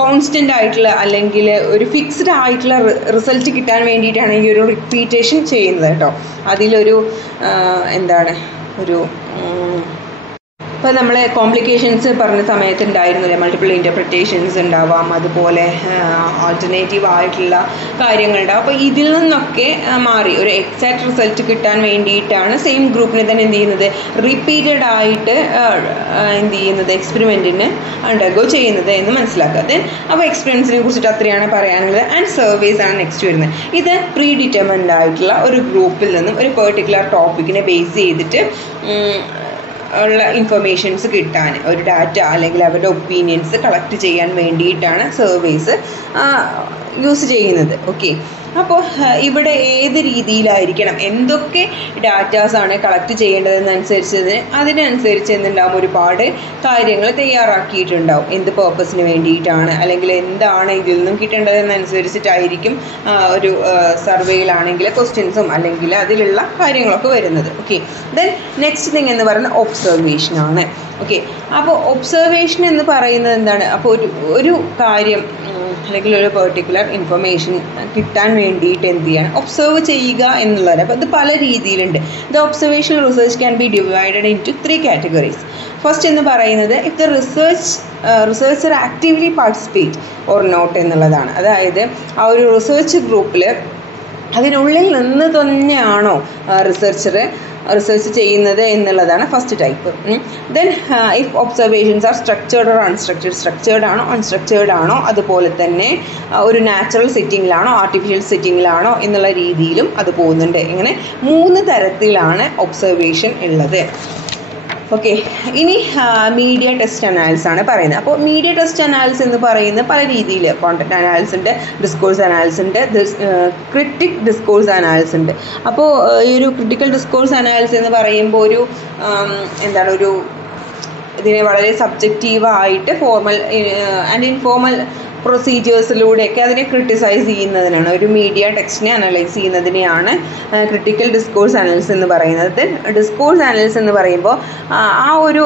കോൺസ്റ്റൻ്റ് ആയിട്ടുള്ള അല്ലെങ്കിൽ ഒരു ഫിക്സ്ഡ് ആയിട്ടുള്ള റിസൾട്ട് കിട്ടാൻ വേണ്ടിയിട്ടാണ് ഈ ഒരു റിപ്പീറ്റേഷൻ ചെയ്യുന്നത് കേട്ടോ. അതിലൊരു ഇപ്പോൾ നമ്മൾ കോംപ്ലിക്കേഷൻസ് പറഞ്ഞ സമയത്ത് ഉണ്ടായിരുന്നില്ലേ, മൾട്ടിപ്പിൾ ഇൻ്റർപ്രിറ്റേഷൻസ് ഉണ്ടാവാം, അതുപോലെ ആൾട്ടർനേറ്റീവ് ആയിട്ടുള്ള കാര്യങ്ങളുണ്ടാവും. അപ്പോൾ ഇതിൽ നിന്നൊക്കെ മാറി ഒരു എക്സാക്ട് റിസൾട്ട് കിട്ടാൻ വേണ്ടിയിട്ടാണ് സെയിം ഗ്രൂപ്പിനെ തന്നെ എന്ത് ചെയ്യുന്നത്, റിപ്പീറ്റഡ് ആയിട്ട് എന്ത് ചെയ്യുന്നത്, എക്സ്പെരിമെൻറ്റിന് അണ്ടർഗോ ചെയ്യുന്നത് എന്ന് മനസ്സിലാക്കുക. ദെൻ അപ്പോൾ എക്സ്പെരിമെൻസിനെ കുറിച്ചിട്ട് അത്രയാണ് പറയാനുള്ളത്. ആൻഡ് സർവേസ് ആണ് നെക്സ്റ്റ് വരുന്നത്. ഇത് പ്രീ ഡിറ്റർമിൻഡ് ആയിട്ടുള്ള ഒരു ഗ്രൂപ്പിൽ നിന്നും ഒരു പെർട്ടിക്കുലർ ടോപ്പിക്കിനെ ബേസ് ചെയ്തിട്ട് ഉള്ള ഇൻഫർമേഷൻസ് കിട്ടാൻ, ഒരു ഡാറ്റ അല്ലെങ്കിൽ അവരുടെ ഒപ്പീനിയൻസ് കളക്ട് ചെയ്യാൻ വേണ്ടിയിട്ടാണ് സർവേസ് യൂസ് ചെയ്യുന്നത്. ഓക്കെ, അപ്പോൾ ഇവിടെ ഏത് രീതിയിലായിരിക്കണം, എന്തൊക്കെ ഡാറ്റാസാണ് കളക്ട് ചെയ്യേണ്ടതെന്നനുസരിച്ച് അതിനനുസരിച്ച് എന്തുണ്ടാവും, ഒരുപാട് കാര്യങ്ങൾ തയ്യാറാക്കിയിട്ടുണ്ടാവും. എന്ത് പേർപ്പസിന് വേണ്ടിയിട്ടാണ് അല്ലെങ്കിൽ എന്താണ് ഇതിൽ നിന്നും കിട്ടേണ്ടതെന്നനുസരിച്ചിട്ടായിരിക്കും ഒരു സർവേയിലാണെങ്കിൽ ക്വസ്റ്റ്യൻസും അല്ലെങ്കിൽ അതിലുള്ള കാര്യങ്ങളൊക്കെ വരുന്നത്. ഓക്കെ, ദെൻ നെക്സ്റ്റ് തിങ് എന്ന് പറയുന്നത് ഒബ്സർവേഷനാണ്. ഓക്കെ, അപ്പോൾ ഒബ്സർവേഷൻ എന്ന് പറയുന്നത് എന്താണ്, അപ്പോൾ ഒരു കാര്യം അല്ലെങ്കിൽ ഒരു പെർട്ടിക്കുലർ ഇൻഫർമേഷൻ കിട്ടാൻ വേണ്ടിയിട്ട് എന്ത് ചെയ്യണം, ഒബ്സർവ് ചെയ്യുക എന്നുള്ളത്. അപ്പോൾ ഇത് പല രീതിയിലുണ്ട്. The observational research can be divided in to 3 categories. First എന്ന് പറയുന്നത് if the researcher actively participate or not എന്നുള്ളതാണ്. അതായത് ആ ഒരു റിസർച്ച് ഗ്രൂപ്പിൽ അതിനുള്ളിൽ നിന്ന് തന്നെയാണോ റിസർച്ച് ചെയ്യുന്നത് എന്നുള്ളതാണ് first type. Then if observations R structured or unstructured, structured ആണോ അൺസ്ട്രക്ചേർഡ് ആണോ, അതുപോലെ തന്നെ ഒരു നാച്ചുറൽ സെറ്റിങ്ങിലാണോ ആർട്ടിഫിഷ്യൽ സെറ്റിങ്ങിലാണോ എന്നുള്ള രീതിയിലും അത് പോകുന്നുണ്ട്. ഇങ്ങനെ 3 തരത്തിലാണ് ഒബ്സർവേഷൻ ഉള്ളത്. ഓക്കെ, ഇനി മീഡിയ ടെസ്റ്റ് അനാലിസിസ് ആണ് പറയുന്നത്. അപ്പോൾ മീഡിയ ടെസ്റ്റ് അനാലിസിസ് എന്ന് പറയുന്നത് പല രീതിയിൽ, കോണ്ടന്റ് അനാലിസിസ് ഉണ്ട്, ഡിസ്കോഴ്സ് അനാലിസിസ് ഉണ്ട്, ക്രിട്ടിക് ഡിസ്കോഴ്സ് അനാലിസിസ് ഉണ്ട്. അപ്പോൾ ഈ ഒരു ക്രിട്ടിക്കൽ ഡിസ്കോഴ്സ് അനാലിസിസ് എന്ന് പറയുമ്പോൾ ഒരു ഇതിനെ വളരെ സബ്ജക്റ്റീവായിട്ട് ഫോർമൽ ആൻഡ് ഇൻഫോർമൽ പ്രൊസീജിയേഴ്സിലൂടെയൊക്കെ അതിനെ ക്രിട്ടിസൈസ് ചെയ്യുന്നതിനാണ്, ഒരു മീഡിയ ടെക്സ്റ്റിനെ അനലൈസ് ചെയ്യുന്നതിനെയാണ് ക്രിട്ടിക്കൽ ഡിസ്കോഴ്സ് അനാലിസിസ് എന്ന് പറയുന്നത്. ദെൻ ഡിസ്കോഴ്സ് അനാലിസിസ് എന്ന് പറയുമ്പോൾ ആ ഒരു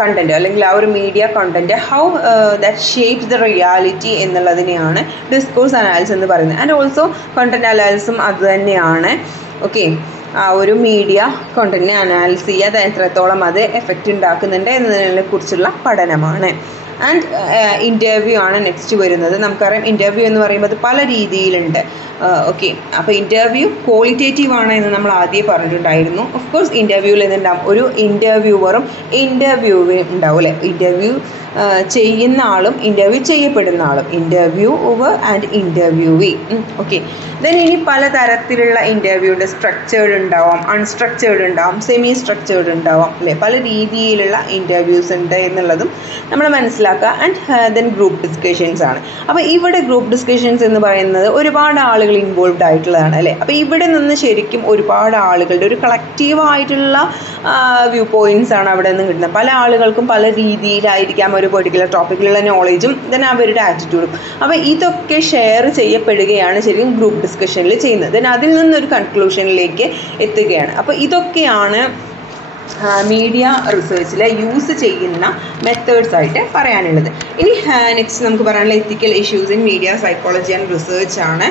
കണ്ടൻറ്റ് അല്ലെങ്കിൽ ആ ഒരു media content how that shapes the reality എന്നുള്ളതിനെയാണ് ഡിസ്കോഴ്സ് അനാലിസിസ് എന്ന് പറയുന്നത്. ആൻഡ് ഓൾസോ കണ്ടൻറ്റ് അനാലിസിസും അത് തന്നെയാണ്. ഓക്കെ, ആ ഒരു മീഡിയ കണ്ടൻറ്റിനെ അനാലിസ് ചെയ്യുക, അത് എത്രത്തോളം അത് എഫക്റ്റ് ഉണ്ടാക്കുന്നുണ്ട് എന്നതിനെ കുറിച്ചുള്ള പഠനമാണ്. ആൻഡ് ഇൻ്റർവ്യൂ ആണ് നെക്സ്റ്റ് വരുന്നത്. നമുക്കറിയാം ഇൻ്റർവ്യൂ എന്ന് പറയുമ്പോൾ അത് പല രീതിയിലുണ്ട്. ഓക്കെ, അപ്പോൾ ഇൻ്റർവ്യൂ ക്വാളിറ്റേറ്റീവ് ആണ് എന്ന് നമ്മൾ ആദ്യം പറഞ്ഞിട്ടുണ്ടായിരുന്നു. ഓഫ് കോഴ്സ് ഇൻ്റർവ്യൂവിൽ എന്തുണ്ടാവും, ഒരു ഇൻ്റർവ്യൂവറും ഇൻ്റർവ്യൂവും ഉണ്ടാവും അല്ലേ, ഇൻ്റർവ്യൂ ചെയ്യുന്ന ആളും ഇൻ്റർവ്യൂ ചെയ്യപ്പെടുന്ന ആളും, ഇൻ്റർവ്യൂവർ ആൻഡ് ഇൻ്റർവ്യൂവി. ഓക്കെ, ദെൻ ഇനി പലതരത്തിലുള്ള ഇൻ്റർവ്യൂയുടെ സ്ട്രക്ചേർഡ് ഉണ്ടാവാം, അൺസ്ട്രക്ചേർഡ് ഉണ്ടാവാം, സെമി സ്ട്രക്ചേർഡ് ഉണ്ടാവാം അല്ലേ, പല രീതിയിലുള്ള ഇൻ്റർവ്യൂസ് ഉണ്ട് എന്നുള്ളതും നമ്മൾ മനസ്സിലാക്കുക. ആൻഡ് ദെൻ ഗ്രൂപ്പ് ഡിസ്കഷൻസ് ആണ്. അപ്പോൾ ഇവിടെ ഗ്രൂപ്പ് ഡിസ്കഷൻസ് എന്ന് പറയുന്നത് ഒരുപാട് ആളുകൾ ഇൻവോൾവ് ആയിട്ടുള്ളതാണ് അല്ലേ. അപ്പോൾ ഇവിടെ നിന്ന് ശരിക്കും ഒരുപാട് ആളുകളുടെ ഒരു കളക്റ്റീവായിട്ടുള്ള വ്യൂ പോയിൻറ്റ്സ് ആണ് അവിടെ നിന്ന് കിട്ടുന്നത്. പല ആളുകൾക്കും പല രീതിയിലായിരിക്കാം ഒരു പെർട്ടിക്കുലർ ടോപ്പിക്കിലുള്ള നോളേജും ദെൻ അവരുടെ ആറ്റിറ്റ്യൂഡും. അപ്പോൾ ഇതൊക്കെ ഷെയർ ചെയ്യപ്പെടുകയാണ് ശരിക്കും ഗ്രൂപ്പ് ഡിസ്കഷനിൽ ചെയ്യുന്നത്. ദെൻ അതിൽ നിന്നൊരു കൺക്ലൂഷനിലേക്ക് എത്തുകയാണ്. അപ്പോൾ ഇതൊക്കെയാണ് മീഡിയ റിസർച്ചിൽ യൂസ് ചെയ്യുന്ന മെത്തേഡ്സ് ആയിട്ട് പറയാനുള്ളത്. ഇനി നെക്സ്റ്റ് നമുക്ക് പറയാനുള്ള ethical issues in media psychology and research ആണ്.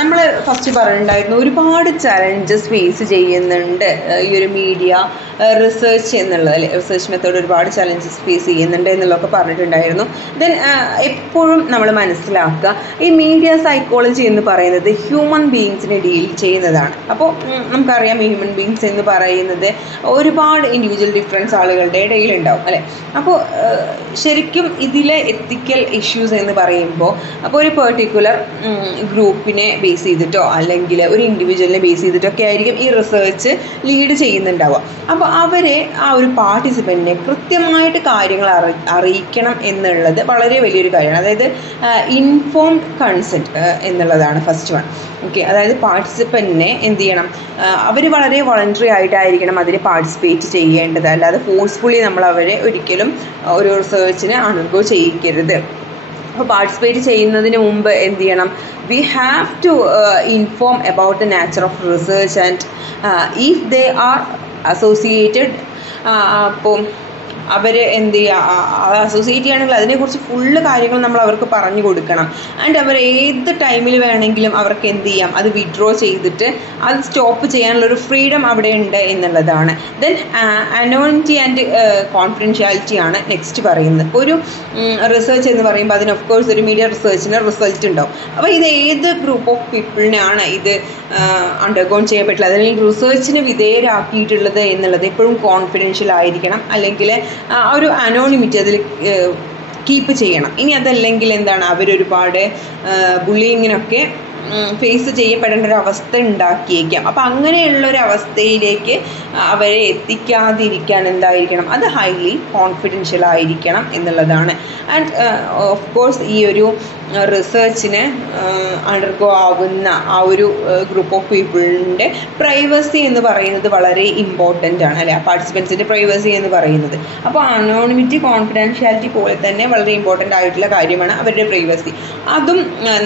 നമ്മൾ ഫസ്റ്റ് പറഞ്ഞിട്ടുണ്ടായിരുന്നു ഒരുപാട് ചലഞ്ചസ് ഫേസ് ചെയ്യുന്നുണ്ട് ഈ ഒരു മീഡിയ റിസർച്ച് എന്നുള്ളത്, അല്ലെ റിസർച്ച് മെത്തേഡ് ഒരുപാട് ചലഞ്ചസ് ഫേസ് ചെയ്യുന്നുണ്ട് എന്നുള്ളതൊക്കെ പറഞ്ഞിട്ടുണ്ടായിരുന്നു. ദെൻ എപ്പോഴും നമ്മൾ മനസ്സിലാക്കുക ഈ മീഡിയ സൈക്കോളജി എന്ന് പറയുന്നത് ഹ്യൂമൻ ബീയിങ്സിനെ ഡീൽ ചെയ്യുന്നതാണ്. അപ്പോൾ നമുക്കറിയാം ഹ്യൂമൻ ബീയിങ്സ് എന്ന് പറയുന്നത് ഒരുപാട് ഇൻഡിവിജ്വൽ ഡിഫറൻസ് ആളുകളുടെ ഇടയിലുണ്ടാവും, അല്ലേ? അപ്പോൾ ശരിക്കും ഇതിലെ എത്തിക്കൽ ഇഷ്യൂസ് എന്ന് പറയുമ്പോൾ അപ്പോൾ ഒരു പെർട്ടിക്കുലർ ഗ്രൂപ്പിനെ ബേസ് ചെയ്തിട്ടോ അല്ലെങ്കിൽ ഒരു ഇൻഡിവിജ്വലിനെ ബേസ് ചെയ്തിട്ടോ ഒക്കെ ആയിരിക്കും ഈ റിസർച്ച് ലീഡ് ചെയ്യുന്നുണ്ടാവുക. അപ്പോൾ അവരെ ആ ഒരു പാർട്ടിസിപ്പൻറ്റിനെ കൃത്യമായിട്ട് കാര്യങ്ങൾ അറിയിക്കണം എന്നുള്ളത് വളരെ വലിയൊരു കാര്യമാണ്. അതായത് ഇൻഫോംഡ് കൺസെൻറ്റ് എന്നുള്ളതാണ് ഫസ്റ്റ് വൺ. ഓക്കെ, അതായത് പാർട്ടിസിപ്പൻറ്റിനെ എന്ത് ചെയ്യണം, അവർ വളരെ വോളണ്ടറി ആയിട്ടായിരിക്കണം അതിൽ പാർട്ടിസിപ്പേറ്റ് ചെയ്യേണ്ടത്. അല്ലാതെ ഫോഴ്സ്ഫുള്ളി നമ്മൾ അവരെ ഒരിക്കലും ഒരു റിസർച്ചിന് അണ്ടർഗോ ചെയ്യിക്കരുത്. അപ്പോൾ പാർട്ടിസിപ്പേറ്റ് ചെയ്യുന്നതിന് മുമ്പ് എന്ത് ചെയ്യണം, we have to inform about the nature of research and if they are associated. അപ്പോൾ അവർ എന്ത് ചെയ്യുക, അസോസിയേറ്റ് ചെയ്യുകയാണെങ്കിൽ അതിനെക്കുറിച്ച് ഫുള്ള് കാര്യങ്ങൾ നമ്മൾ അവർക്ക് പറഞ്ഞു കൊടുക്കണം. ആൻഡ് അവർ ഏത് ടൈമിൽ വേണമെങ്കിലും അവർക്ക് എന്ത് ചെയ്യാം, അത് വിഡ്രോ ചെയ്തിട്ട് അത് സ്റ്റോപ്പ് ചെയ്യാനുള്ളൊരു ഫ്രീഡം അവിടെ ഉണ്ട് എന്നുള്ളതാണ്. ദെൻ അനോണിറ്റി ആൻഡ് കോൺഫിഡൻഷ്യാലിറ്റി ആണ് നെക്സ്റ്റ് പറയുന്നത്. ഒരു റിസർച്ച് എന്ന് പറയുമ്പോൾ അതിന് ഓഫ് കോഴ്സ് ഒരു മീഡിയ റിസർച്ചിന് റിസൾട്ട് ഉണ്ടാവും. അപ്പോൾ ഇത് ഏത് ഗ്രൂപ്പ് ഓഫ് പീപ്പിളിനാണ് ഇത് അണ്ടർഗോൺ ചെയ്യപ്പെട്ടുള്ളത് അല്ലെങ്കിൽ റിസർച്ചിന് വിധേയരാക്കിയിട്ടുള്ളത് എന്നുള്ളത് എപ്പോഴും കോൺഫിഡൻഷ്യൽ ആയിരിക്കണം, അല്ലെങ്കിൽ ആ ഒരു അനോണിമിറ്റി അതിൽ കീപ്പ് ചെയ്യണം. ഇനി അതല്ലെങ്കിൽ എന്താണ്, അവരൊരുപാട് ബുള്ളിങ്ങിനൊക്കെ ഫേസ് ചെയ്യപ്പെടേണ്ട ഒരു അവസ്ഥ ഉണ്ടാക്കിയേക്കാം. അപ്പം അങ്ങനെയുള്ളൊരു അവസ്ഥയിലേക്ക് അവരെ എത്തിക്കാതിരിക്കാൻ എന്തായിരിക്കണം, അത് ഹൈലി കോൺഫിഡൻഷ്യൽ ആയിരിക്കണം എന്നുള്ളതാണ്. ആൻഡ് ഓഫ് കോഴ്സ് ഈ ഒരു റിസർച്ചിന് അണ്ടർഗോ ആവുന്ന ആ ഒരു ഗ്രൂപ്പ് ഓഫ് പീപ്പിളിൻ്റെ പ്രൈവസി എന്ന് പറയുന്നത് വളരെ ഇമ്പോർട്ടൻ്റ് ആണ്, അല്ലെ? പാർട്ടിസിപ്പൻസിൻ്റെ പ്രൈവസി എന്ന് പറയുന്നത്. അപ്പോൾ അനോണിമിറ്റി കോൺഫിഡൻഷ്യാലിറ്റി പോലെ തന്നെ വളരെ ഇമ്പോർട്ടൻ്റ് ആയിട്ടുള്ള കാര്യമാണ് അവരുടെ പ്രൈവസി. അതും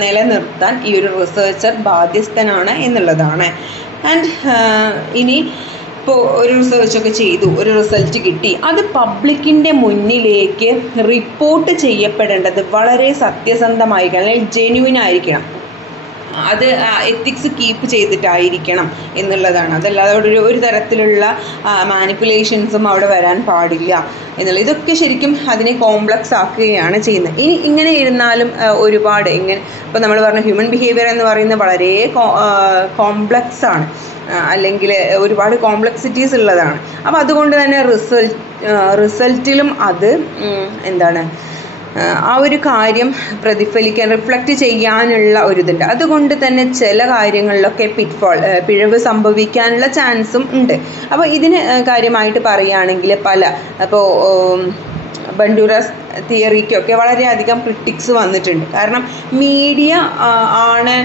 നിലനിർത്താൻ ഈ ഒരു റിസർച്ചർ ബാധ്യസ്ഥനാണ് എന്നുള്ളതാണ്. ആൻഡ് ഇനി ഇപ്പോൾ ഒരു റിസർച്ചൊക്കെ ചെയ്തു, ഒരു റിസൾട്ട് കിട്ടി, അത് പബ്ലിക്കിൻ്റെ മുന്നിലേക്ക് റിപ്പോർട്ട് ചെയ്യപ്പെടേണ്ടത് വളരെ സത്യസന്ധമായിരിക്കണം, അല്ലെങ്കിൽ ജെന്യുവിൻ ആയിരിക്കണം. അത് എത്തിക്സ് കീപ്പ് ചെയ്തിട്ടായിരിക്കണം എന്നുള്ളതാണ്. അതല്ലാതെ അവിടെ ഒരു തരത്തിലുള്ള മാനിപ്പുലേഷൻസും അവിടെ വരാൻ പാടില്ല എന്നുള്ളത്. ഇതൊക്കെ ശരിക്കും അതിനെ കോംപ്ലക്സ് ആക്കുകയാണ് ചെയ്യുന്നത്. ഇനി ഇങ്ങനെ ഇരുന്നാലും ഒരുപാട് ഇപ്പോൾ നമ്മൾ പറഞ്ഞ ഹ്യൂമൻ ബിഹേവിയർ എന്ന് പറയുന്നത് വളരെ കോംപ്ലക്സ് ആണ്, അല്ലെങ്കിൽ ഒരുപാട് കോംപ്ലക്സിറ്റീസ് ഉള്ളതാണ്. അപ്പോൾ അതുകൊണ്ട് തന്നെ റിസൾട്ടിലും അത് എന്താണ്, ആ ഒരു കാര്യം പ്രതിഫലിക്കാൻ റിഫ്ലക്റ്റ് ചെയ്യാനുള്ള ഒരിതുണ്ട്. അതുകൊണ്ട് തന്നെ ചില കാര്യങ്ങളിലൊക്കെ പിഴവ് സംഭവിക്കാനുള്ള ചാൻസും ഉണ്ട്. അപ്പോൾ ഇതിന് കാര്യമായിട്ട് പറയുകയാണെങ്കിൽ അപ്പോൾ ബണ്ടൂറാസ് തിയറിക്കൊക്കെ വളരെയധികം ക്രിട്ടിക്സ് വന്നിട്ടുണ്ട്. കാരണം മീഡിയ ആണ്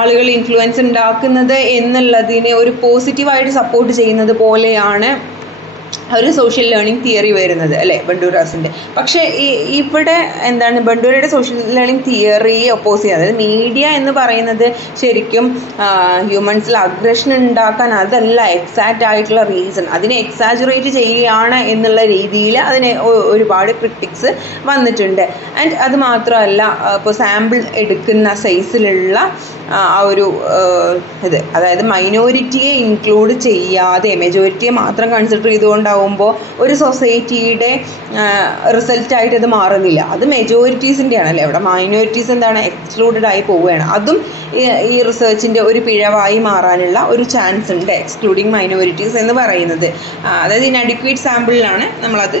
ആളുകൾ ഇൻഫ്ലുവൻസ് ഉണ്ടാക്കുന്നത് എന്നുള്ളതിനെ ഒരു പോസിറ്റീവായിട്ട് സപ്പോർട്ട് ചെയ്യുന്നത് പോലെയാണ് ഒരു സോഷ്യൽ ലേണിംഗ് തിയറി വരുന്നത്, അല്ലേ, ബണ്ടൂറാസിൻ്റെ. പക്ഷേ ഇവിടെ എന്താണ്, ബണ്ടൂരയുടെ സോഷ്യൽ ലേണിംഗ് തിയറിയെ ഒപ്പോസ് ചെയ്യുന്നത്, അതായത് മീഡിയ എന്ന് പറയുന്നത് ശരിക്കും ഹ്യൂമൻസിൽ അഗ്രഷൻ ഉണ്ടാക്കാൻ അതല്ല എക്സാക്റ്റ് ആയിട്ടുള്ള റീസൺ, അതിനെ എക്സാജുറേറ്റ് ചെയ്യുകയാണ് എന്നുള്ള രീതിയിൽ അതിന് ഒരുപാട് ക്രിട്ടിക്സ് വന്നിട്ടുണ്ട്. ആൻഡ് അത് മാത്രമല്ല, ഇപ്പോൾ സാമ്പിൾ എടുക്കുന്ന സൈസിലുള്ള ആ ഒരു അതായത് മൈനോറിറ്റിയെ ഇൻക്ലൂഡ് ചെയ്യാതെ മെജോറിറ്റിയെ മാത്രം കൺസിഡർ ചെയ്തുകൊണ്ടാവുമ്പോൾ ഒരു സൊസൈറ്റിയുടെ റിസൾട്ടായിട്ട് അത് മാറുന്നില്ല. അത് മെജോറിറ്റീസിൻ്റെയാണ്, അല്ലേ? അവിടെ മൈനോറിറ്റീസ് എന്താണ്, എക്സ്ക്ലൂഡഡ് ആയി പോവുകയാണ്. അതും ഈ റിസർച്ചിൻ്റെ ഒരു പിഴവായി മാറാനുള്ള ഒരു ചാൻസ് ഉണ്ട്, എക്സ്ക്ലൂഡിങ് മൈനോറിറ്റീസ് എന്ന് പറയുന്നത്. അതായത് ഇൻഅഡിക്വേറ്റ് സാമ്പിളിലാണ് നമ്മളത്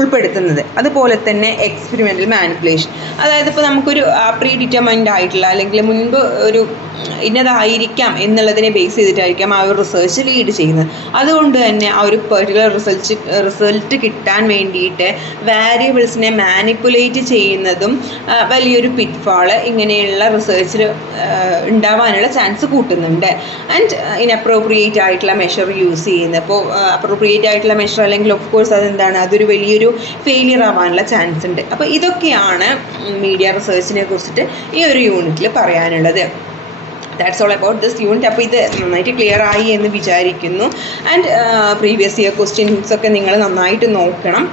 ഉൾപ്പെടുത്തുന്നത്. അതുപോലെ തന്നെ എക്സ്പെരിമെൻ്റൽ മാനിപ്പുലേഷൻ, അതായത് ഇപ്പോൾ നമുക്കൊരു പ്രീ ഡിറ്റർമൈൻഡ് ആയിട്ടുള്ള അല്ലെങ്കിൽ മുൻപ് ഒരു ഇന്നതായിരിക്കാം എന്നുള്ളതിനെ ബേസ് ചെയ്തിട്ടായിരിക്കാം ആ ഒരു റിസർച്ച് ലീഡ് ചെയ്യുന്നത്. അതുകൊണ്ട് തന്നെ ആ ഒരു പെർട്ടിക്കുലർ റിസൾട്ട് കിട്ടാൻ വേണ്ടിയിട്ട് വാരിയബിൾസിനെ മാനിപ്പുലേറ്റ് ചെയ്യുന്നതും വലിയൊരു പിറ്റ്ഫാള് ഇങ്ങനെയുള്ള റിസർച്ചിൽ ഉണ്ടാവാനുള്ള ചാൻസ് കൂട്ടുന്നുണ്ട്. ആൻഡ് ഇൻഅപ്രോപ്രിയേറ്റ് ആയിട്ടുള്ള മെഷർ യൂസ് ചെയ്യുന്നത്, ഇപ്പോൾ അപ്രോപ്രിയേറ്റ് ആയിട്ടുള്ള മെഷർ അല്ലെങ്കിൽ ഓഫ് കോഴ്സ് അതെന്താണ്, അതൊരു വലിയൊരു ഫെയിലിയർ ആവാനുള്ള ചാൻസ് ഉണ്ട്. അപ്പോൾ ഇതൊക്കെയാണ് മീഡിയ റിസർച്ചിനെ കുറിച്ചിട്ട് ഈ ഒരു യൂണിറ്റിൽ പറയാനുള്ളത്. That's all about this unit. അപ്പോൾ ഇത് നന്നായിട്ട് ക്ലിയർ ആയി എന്ന് വിചാരിക്കുന്നു. ആൻഡ് പ്രീവിയസ് ഇയർ ക്വസ്റ്റ്യൻസ് ഒക്കെ നിങ്ങൾ നന്നായിട്ട് നോക്കണം.